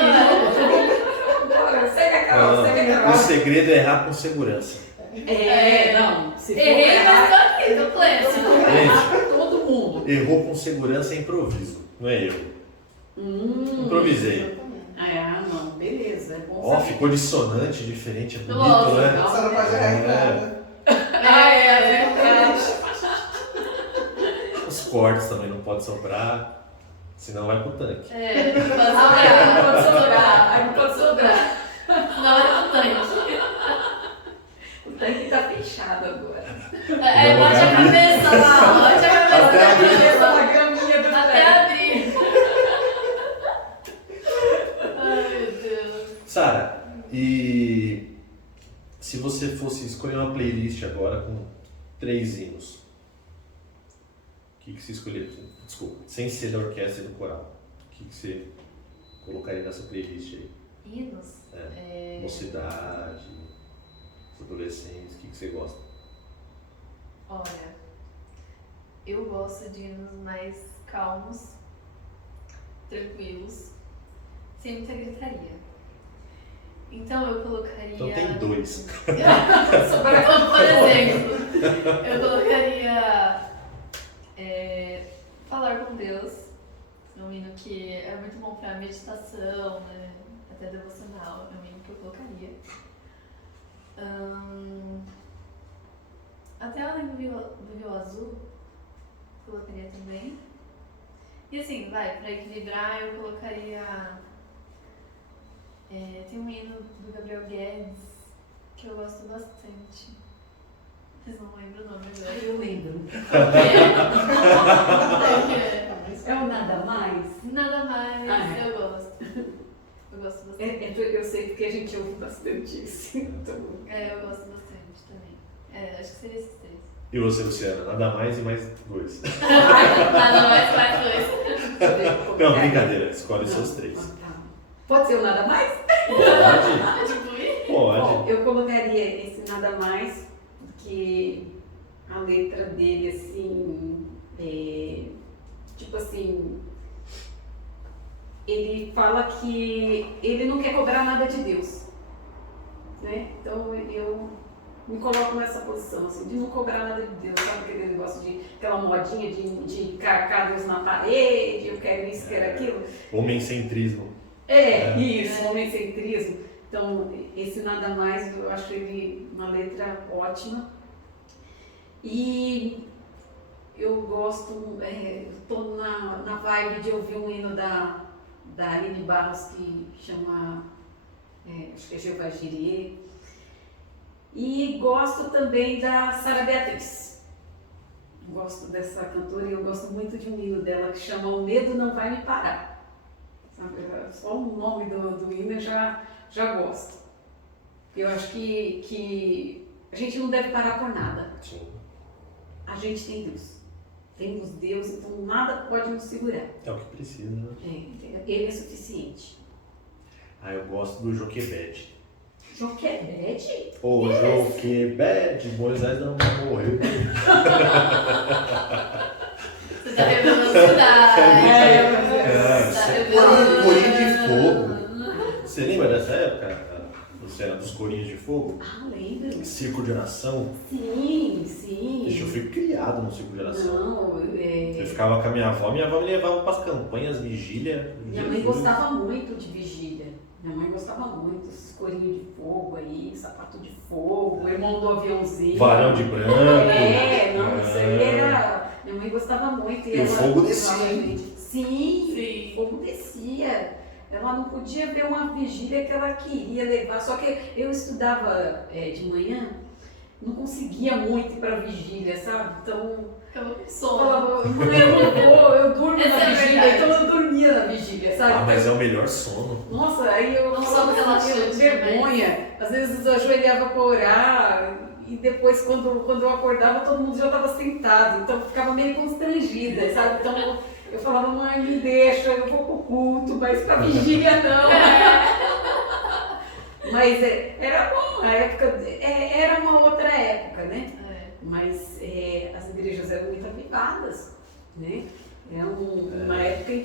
bora, segue a Carol, segue a O Carol. segredo é errar com segurança. Não. Se for Errei, mas errar, tô aqui, tô pleno. se for errar pra todo mundo. Errou com segurança é improviso, não é erro. Improvisei. Não, beleza. É bom Ó, saber. ficou dissonante, diferente, é bonito, Nossa, né? Você não pode errar em nada. É. Os cortes também não pode sobrar, senão vai pro tanque. Não pode sobrar. Aí não pode sobrar. Não é do tanque. O tanque tá fechado agora. Bate a cabeça lá, bate a cabeça Até da abrir. grama. A graminha do Até tanque. abrir. Ai, meu Deus. Sara, e se você fosse escolher uma playlist agora com 3 hinos, o que você escolheria? Desculpa, sem ser da orquestra e do coral. O que você colocaria nessa playlist aí? Hinos? Mocidade, os adolescentes, o que você gosta? Olha, eu gosto de hinos mais calmos, tranquilos, sem muita gritaria. Então eu colocaria. Então tem 2. Então, por exemplo, eu colocaria Falar com Deus, um hino que é muito bom para meditação, né? Até devocional, é um hino que eu colocaria. Até além do Rio Azul, colocaria também. E assim, pra equilibrar, eu colocaria Tem um hino do Gabriel Guedes que eu gosto bastante. Vocês não lembram o nome agora? Eu lembro. É É o Nada Mais? Nada mais, Ah, é. eu gosto. Eu gosto bastante. Eu sei porque a gente ouve bastante isso. Então, Eu gosto bastante também. Acho que seria esses 3. E você, Luciana? Nada mais e mais 2. Nada mais 2. Não, brincadeira. Escolhe seus 3. tá. Pode ser o Nada Mais? Pode? Tipo, ir? Pode. Bom, eu colocaria esse Nada Mais, porque a letra dele, assim, tipo assim, ele fala que ele não quer cobrar nada de Deus, né? Então eu me coloco nessa posição, assim, de não cobrar nada de Deus, sabe aquele negócio de, aquela modinha de carcar Deus na parede, eu quero isso, quero aquilo. Homem-centrismo. Isso, homem-centrismo. Então, esse Nada Mais, eu acho ele uma letra ótima. E eu gosto, estou na vibe de ouvir um hino da Aline Barros que chama, acho que é Jeová Jireh. E gosto também da Sara Beatriz. Gosto dessa cantora e eu gosto muito de um hino dela que chama O Medo Não Vai Me Parar. Sabe? Só o nome do hino eu já gosto. Eu acho que a gente não deve parar por nada. Sim. A gente tem Deus. Temos Deus, então nada pode nos segurar. É o que precisa, né? Ele é suficiente. Eu gosto do Joquebed. Joquebed? Ô, Joquebed, Buenos Aires não morreu. Você tá revelando cidade. Tá revelando. Corinho de Fogo. Você lembra dessa época, Luciana, dos Corinhos de Fogo? Lembro. Circo de Oração. Sim. Eu fui criado no Circo de Oração. Não, Eu ficava com a minha avó me levava para as campanhas, vigília. minha mãe gostava muito de vigília. Minha mãe gostava muito, esses corinhos de fogo aí, sapato de fogo, irmão do aviãozinho. Varão de branco. Isso aí era. Minha mãe gostava muito. E o fogo descia. Sim, o fogo descia. Ela não podia ver uma vigília que ela queria levar. Só que eu estudava de manhã, não conseguia muito ir para vigília, sabe? Então. Acabou com Eu sono. falava, mãe, eu não vou, eu durmo Essa na é vigília, verdade. então eu dormia na vigília, sabe? Mas é o melhor sono. Nossa, aí eu Não só falava relaxante, assim, vergonha. Às vezes eu ajoelhava para orar e depois quando eu acordava todo mundo já estava sentado, então eu ficava meio constrangida, sabe? Então eu falava, mãe, me deixa, eu vou pro culto, mas pra vigília não. Mas era bom, a época, era uma outra época, né? Mas as igrejas eram muito avivadas, né? É uma época em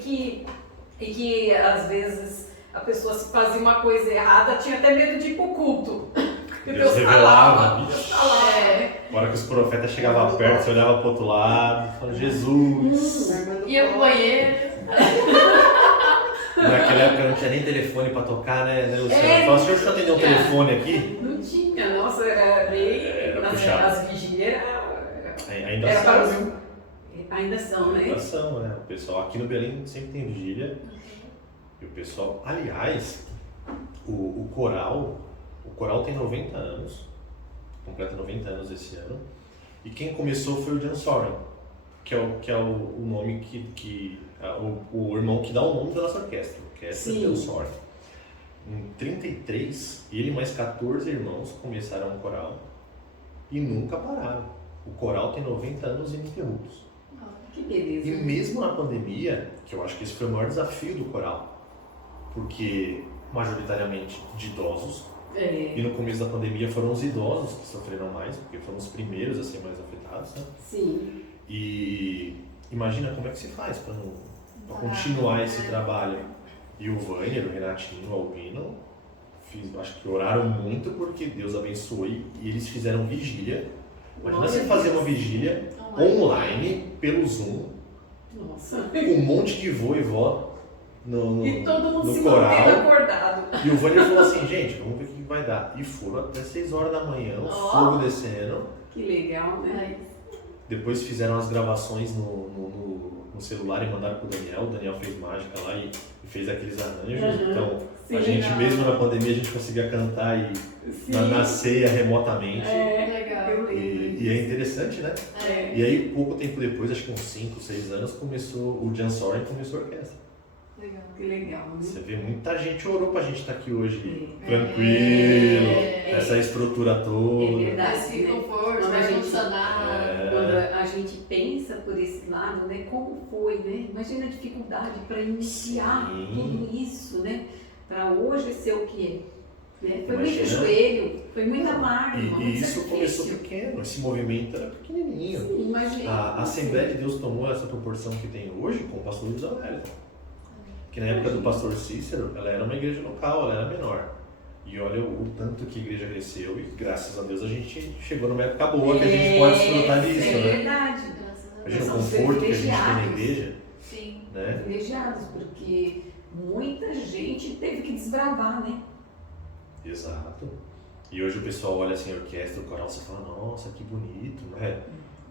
que às vezes a pessoa se fazia uma coisa errada, tinha até medo de ir pro culto. Porque Deus revelava. Deus falava, né? Na hora que os profetas chegavam perto, você olhava pro outro lado e falava, Jesus. Ia pro banheiro. Naquela época não tinha nem telefone pra tocar, né, Luciano? Falava, senhor, deixa eu atender um telefone aqui. Não tinha, nossa, era bem. Era puxado. As vigílias Ainda era para são. os. Ainda são, né? Ainda são, né? O pessoal aqui no Belém sempre tem vigília. E o pessoal, aliás, o coral tem 90 anos, completa 90 anos esse ano. E quem começou foi o Jan Soren, que é o nome o irmão que dá o nome da nossa orquestra, Jan Soren. Em 33, ele e mais 14 irmãos começaram o coral e nunca pararam. O coral tem 90 anos ininterruptos. Que beleza. E mesmo na pandemia, que eu acho que esse foi o maior desafio do coral, porque majoritariamente de idosos, e no começo da pandemia foram os idosos que sofreram mais, porque foram os primeiros a ser mais afetados, né? Sim. E imagina como é que se faz para continuar esse trabalho. E o Vânia, o Renatinho, o Albino, acho que oraram muito porque Deus abençoou e eles fizeram vigília. Imagina você fazer uma vigília online pelo Zoom, Nossa. com um monte de vô e vó no E todo mundo no se coral. mantendo acordado. E o Vânia falou assim, gente, vamos ver o que vai dar. E foram até 6 horas da manhã, o fogo descendo. Que legal, né? Depois fizeram as gravações no no celular e mandaram pro Daniel. O Daniel fez mágica lá e fez aqueles arranjos. Então, Sim, a gente não. mesmo na pandemia, a gente conseguia cantar e Sim. na ceia remotamente. Legal. Eu lembro E é interessante, né? É. E aí, pouco tempo depois, acho que uns 5, 6 anos, o Jan Soren começou a orquestra. Legal. Que legal, né? Você vê, muita gente orou pra gente estar aqui hoje É. tranquilo, É. essa estrutura É toda. verdade. Esse conforto, Quando a ar gente- condicionado. Quando a gente pensa por esse lado, né, como foi, né? Imagina a dificuldade para iniciar Sim. tudo isso, né? Para hoje ser o que é. Né? Foi muito Imagina. joelho, foi muita lágrima, E muito isso começou sacrifício. pequeno, esse movimento era pequenininho. Sim, imagina. A Assembleia de Deus tomou essa proporção que tem hoje com o pastor Luiz Aurélio. Que na época do pastor Cícero, ela era uma igreja local, ela era menor. E olha o tanto que a igreja cresceu e graças a Deus a gente chegou numa época boa que a gente pode desfrutar disso, é né? verdade. Graças a Imagina o Deus. São conforto que a gente tem na privilegiados. igreja, Sim. né? Privilegiados, porque muita gente teve que desbravar, né? Exato. E hoje o pessoal olha assim a orquestra, o coral, você fala, nossa, que bonito, né?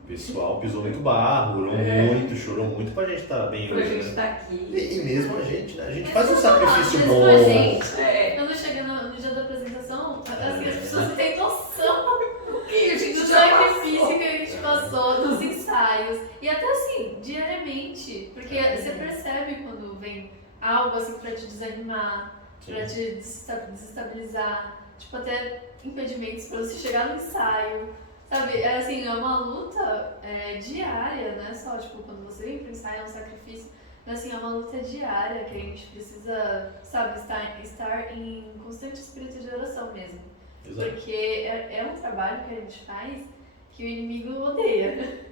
O pessoal pisou muito barro, orou muito, chorou muito pra gente estar bem Pra hoje, gente né? estar aqui. E mesmo a gente, né? A gente faz um sacrifício Mesmo bom. a gente, É. quando chega no dia da apresentação, assim, as pessoas não têm noção O que a gente do já sacrifício passou. que a gente passou, dos ensaios. E até assim, diariamente. Porque você percebe quando vem algo assim pra te desanimar, pra te desestabilizar. Tipo, até impedimentos pra você chegar no ensaio. Sabe, é assim, é uma luta diária, não é só tipo quando você vem pro ensaio, é um sacrifício, mas assim, é uma luta diária que a gente precisa, sabe, estar em constante espírito de oração mesmo. Exato. Porque é um trabalho que a gente faz que o inimigo odeia.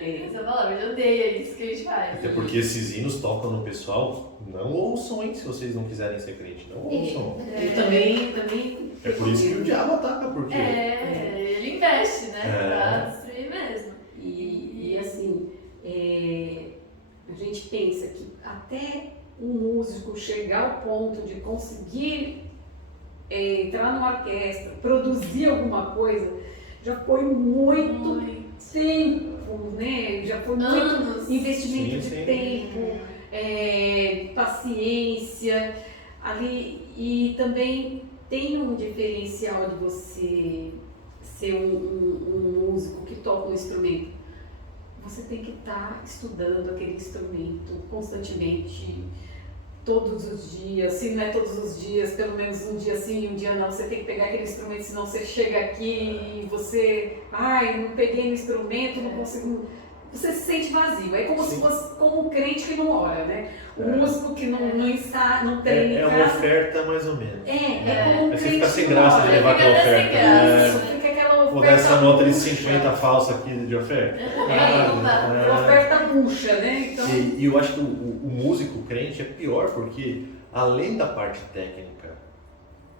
É. Essa palavra, ele odeia isso que a gente faz. Até porque esses hinos tocam no pessoal, não ouçam, hein, se vocês não quiserem ser crente, não ouçam. Eu também. É por isso que o diabo ataca, porque Ele investe, né? Pra destruir mesmo. E assim, a gente pensa que até um músico chegar ao ponto de conseguir entrar numa orquestra, produzir alguma coisa, já foi muito tempo, né? Já foi Anos. muito investimento Sim, de sim. tempo, paciência ali, e também tem um diferencial de você ser um músico que toca um instrumento. Você tem que estar estudando aquele instrumento constantemente, todos os dias. Se não é todos os dias, pelo menos um dia sim, um dia não. Você tem que pegar aquele instrumento, senão você chega aqui e você, não peguei no instrumento, não consigo. Você se sente vazio. É como se fosse como um crente que não ora, né? O músico que não treina em é uma casa. oferta mais ou menos. É como um Aí você crente fica sem que não graça de ora. levar aquela Fica até sem oferta. graça. Isso, fica aquela oferta. Vou dar essa nota de murcha. 50 falsa aqui de oferta. Não dá. Aquela oferta murcha, né? Então, E eu acho que o músico crente é pior porque, além da parte técnica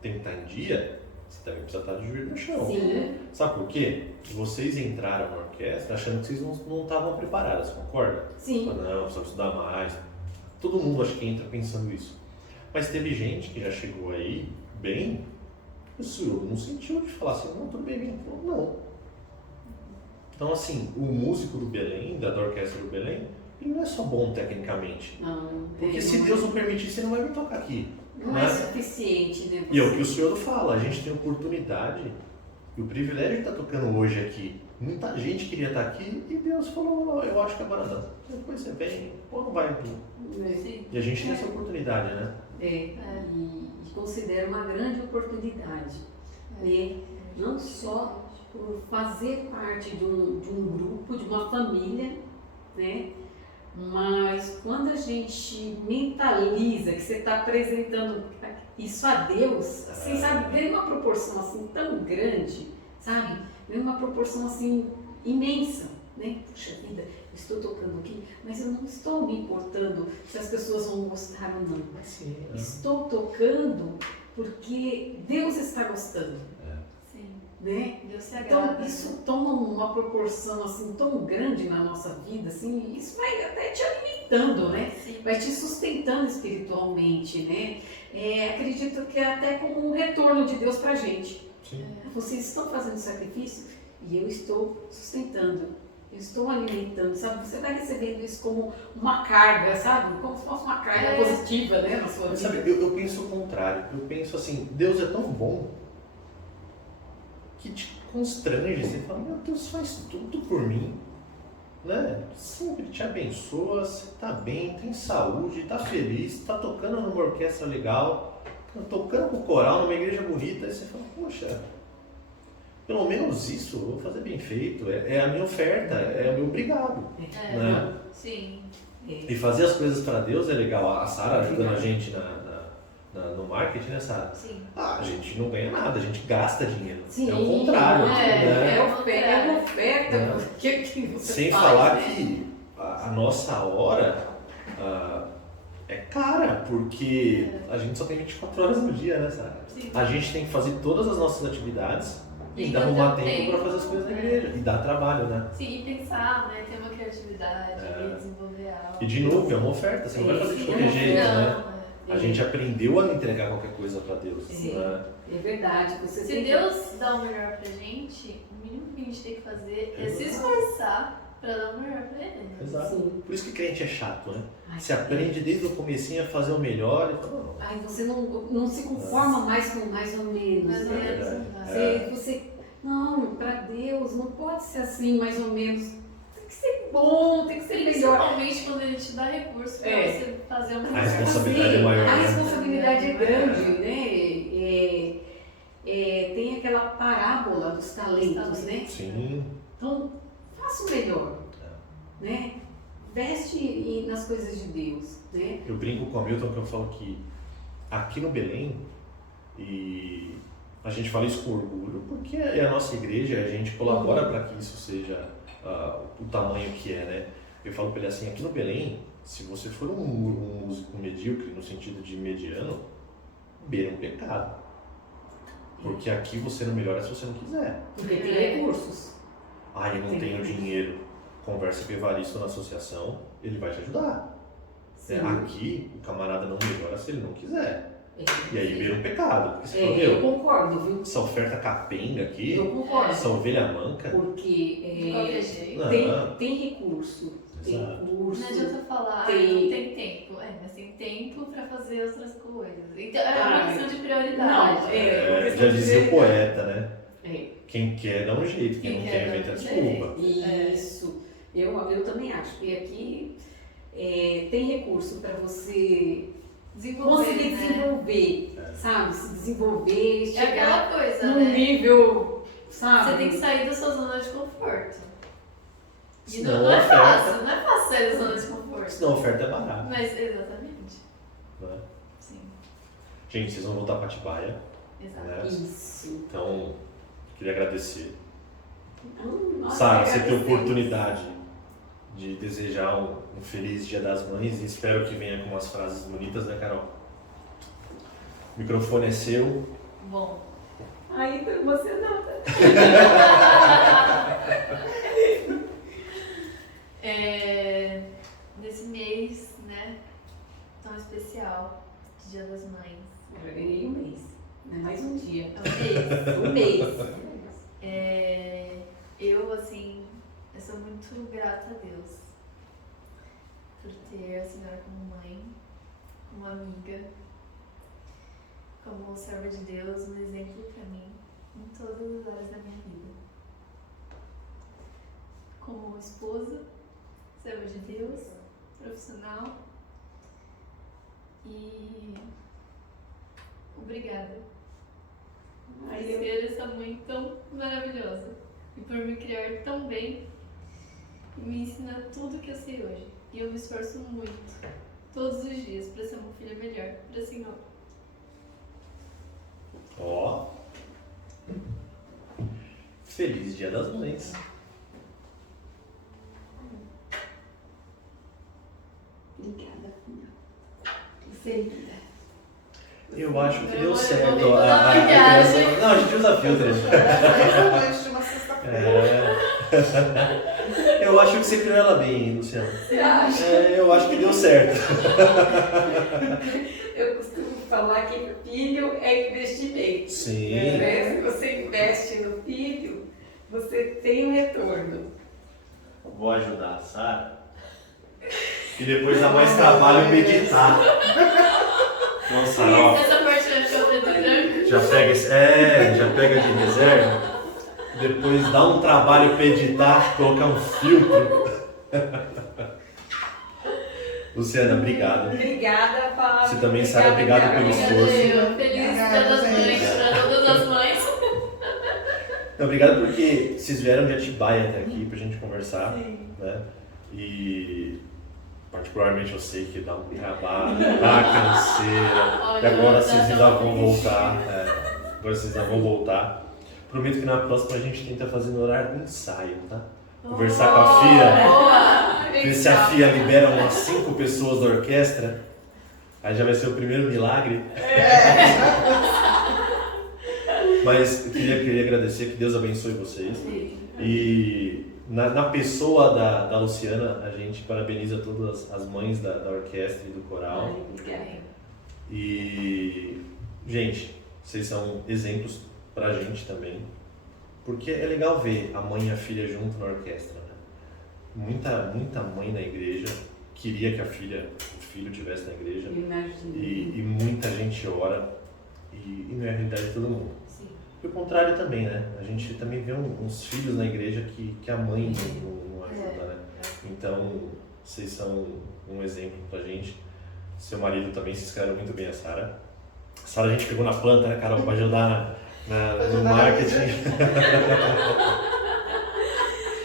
tem que estar em dia, você também precisa estar de joelho no chão. sim. Sabe por quê? Vocês entraram na orquestra achando que vocês não estavam preparadas, concorda? Sim. Não, precisava estudar mais. Todo mundo acho que entra pensando isso. Mas teve gente que já chegou aí bem, o senhor não sentiu de falar assim, não, tudo bem, ele falou, não. Então assim, o músico do Belém, da orquestra do Belém, ele não é só bom tecnicamente. Não, Porque se Deus não permitir, você não vai me tocar aqui. não é suficiente, né? E é o que o senhor fala, a gente tem oportunidade e o privilégio de estar tocando hoje aqui. Muita gente queria estar aqui e Deus falou, eu acho que agora não. Depois você vem, ou não vai vir. Sim. E a gente tem essa oportunidade, né? E considero uma grande oportunidade, né? Não só por fazer parte de um grupo, de uma família, né? Mas quando a gente mentaliza que você está apresentando isso a Deus, assim, sabe, vem uma proporção assim tão grande, sabe? Vem uma proporção assim imensa, né? Puxa vida, eu estou tocando aqui, mas eu não estou me importando se as pessoas vão gostar ou não. Sim. Estou tocando porque Deus está gostando, Sim. né? Deus se agrada. Então isso toma uma proporção assim tão grande na nossa vida, assim, isso vai até te alimentando, né? Sim. Vai te sustentando espiritualmente, né? Acredito que é até como um retorno de Deus pra gente. Sim. Vocês estão fazendo sacrifício e eu estou sustentando. eu estou alimentando, sabe? Você vai recebendo isso como uma carga, sabe? Como se fosse uma carga positiva, né, na sua Mas vida. sabe, eu penso o contrário. Eu penso assim, Deus é tão bom que te constrange. Você fala, meu Deus faz tudo por mim, né? Sempre te abençoa, você tá bem, tem saúde, tá feliz, tá tocando numa orquestra legal, tá tocando com coral numa igreja bonita. Aí você fala, poxa, pelo menos isso eu vou fazer bem feito. É a minha oferta, é o meu obrigado. Né? Sim. E fazer as coisas para Deus é legal. A Sara ajudando a gente no marketing, né, Sara? Sim. A gente não ganha nada, a gente gasta dinheiro. Sim, é o contrário. Né? É uma oferta. É. Que você Sem faz, falar né? que a nossa hora é cara, porque a gente só tem 24 horas no dia, né, Sara? Sim. A gente tem que fazer todas as nossas atividades e ainda arrumar ter tempo para fazer as coisas na igreja. E dá trabalho, né? Sim, e pensar, né? Ter uma criatividade, desenvolver algo. E de novo, é uma oferta, você não vai fazer de qualquer jeito, né? Não, A gente aprendeu a não entregar qualquer coisa para Deus. Né? É verdade. Você Se tem Deus dá o melhor pra gente, o mínimo que a gente tem que fazer é se esforçar pra dar o melhor pra ele. Exato. Sim. Por isso que crente é chato, né? Ai, Você aprende desde o comecinho a fazer o melhor e fala, não. Ai, você não se conforma mais com mais ou menos. Mas Né? é verdade. Você, não, para Deus, não pode ser assim, mais ou menos. Tem que ser bom, tem que ser melhor. Principalmente quando ele te dá recurso pra você fazer uma A responsabilidade é maior, A né? responsabilidade é grande, né? Tem aquela parábola dos talentos, né? Sim. Então, faça o melhor, né? Veste nas coisas de Deus, né? Eu brinco com o Hamilton que eu falo que aqui no Belém, e a gente fala isso com orgulho, porque é a nossa igreja, a gente colabora para que isso seja o tamanho que é, né? Eu falo para ele assim, aqui no Belém, se você for um músico medíocre, no sentido de mediano, beira um pecado. Porque aqui você não melhora se você não quiser. Porque tem recursos. Ah, eu não tenho dinheiro. Conversa com o Evaristo na associação, ele vai te ajudar. Sim. Aqui, o camarada não melhora se ele não quiser. É. E aí vira um pecado. Porque você fala, Eu meu, concordo, viu? essa oferta capenga aqui, Eu concordo. essa ovelha manca. Porque De qualquer jeito. Não. tem recurso, tem Exato. curso. Não adianta falar, Tem- não tem tempo. Mas tem tempo pra fazer outras coisas. Então é uma questão de prioridade. Não, Já dizia o poeta, né? É. Quem quer dá um jeito, quem não quer inventa desculpa. Isso. Eu também acho que aqui tem recurso para você conseguir né? desenvolver, sabe? Se desenvolver, É chegar aquela coisa, num né? nível, sabe? Você tem que sair da sua zona de conforto. E Senão não é a oferta- fácil, não é fácil sair da zona de conforto. Senão a oferta é barata. Mas, exatamente. Né? Sim, Gente, vocês vão voltar para Atibaia. exato. Né? Isso. Então, queria agradecer. Nossa, Sara, você tem agradecemos. oportunidade de desejar um feliz Dia das Mães e espero que venha com umas frases bonitas, né, Carol? O microfone é seu. Bom. Ai, tô emocionada. Nesse mês, né, tão especial, de Dia das Mães. Eu ganhei um mês, né? Mais um dia. É um mês. Um mês. Eu, assim, eu sou muito grata a Deus por ter a senhora como mãe, como amiga, como serva de Deus, um exemplo para mim em todas as áreas da minha vida. Como esposa, serva de Deus, profissional e obrigada por Ai, ser essa mãe tão maravilhosa e por me criar tão bem e me ensinar tudo que eu sei hoje. E eu me esforço muito, todos os dias, para ser uma filha melhor para a senhora. Ó. Feliz Dia das Mães. Obrigada, filha. Você é linda. Eu acho que Eu deu vou certo. toda a maquiagem. Não, a gente usa filtro. Antes de uma sexta-feira. Eu acho que você criou ela bem, Luciano. Você acha? Eu acho que deu certo. Eu costumo falar que filho é investimento. Sim. Né? Se você investe no filho, você tem um retorno. vou ajudar a Sara. E depois dá mais trabalho pra editar. Então, Sara, ó, Essa parte vai ficar preto e branco. já pega de reserva. Depois dá um trabalho pra editar, colocar um filtro. Luciana, obrigado. Obrigada, Fábio. Você também, Sara, obrigado pelo esforço. Feliz Dia das Mães para todas as mães. Não, obrigado porque vocês vieram de Atibaia até aqui pra gente conversar. Sim. Né? E particularmente eu sei que dá um trabalho, dá canseira. E agora vocês ainda vão voltar. Agora vocês ainda vão voltar. Prometo que na próxima a gente tenta fazer no horário do ensaio, tá? Conversar com a Fia. Boa! Ver se a Fia libera umas 5 pessoas da orquestra. Aí já vai ser o primeiro milagre. Mas eu queria agradecer, que Deus abençoe vocês. E na pessoa da Luciana, a gente parabeniza todas as mães da orquestra e do coral. E, gente, vocês são exemplos pra gente também. Porque é legal ver a mãe e a filha junto na orquestra. Né? Muita mãe na igreja queria que o filho estivesse na igreja. E muita gente ora. E não é a realidade de todo mundo. Sim. E o contrário também, né? A gente também vê uns filhos na igreja que a mãe não ajuda, né? Então, vocês são um exemplo pra gente. Seu marido também se inscreveu muito bem, a Sara. A Sara a gente pegou na planta, né, Carol, pra ajudar no marketing.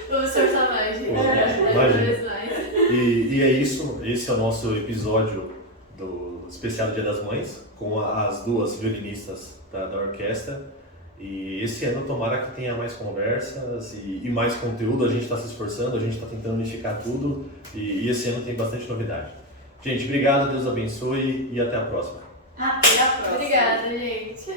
Vamos esforçar mais, gente. Imagina. Mais. E é isso, esse é o nosso episódio do especial Dia das Mães, com as duas violinistas da orquestra. E esse ano tomara que tenha mais conversas e mais conteúdo, a gente está se esforçando, a gente está tentando unificar tudo e esse ano tem bastante novidade. Gente, obrigado, Deus abençoe e até a próxima. Até a próxima. Obrigada, gente.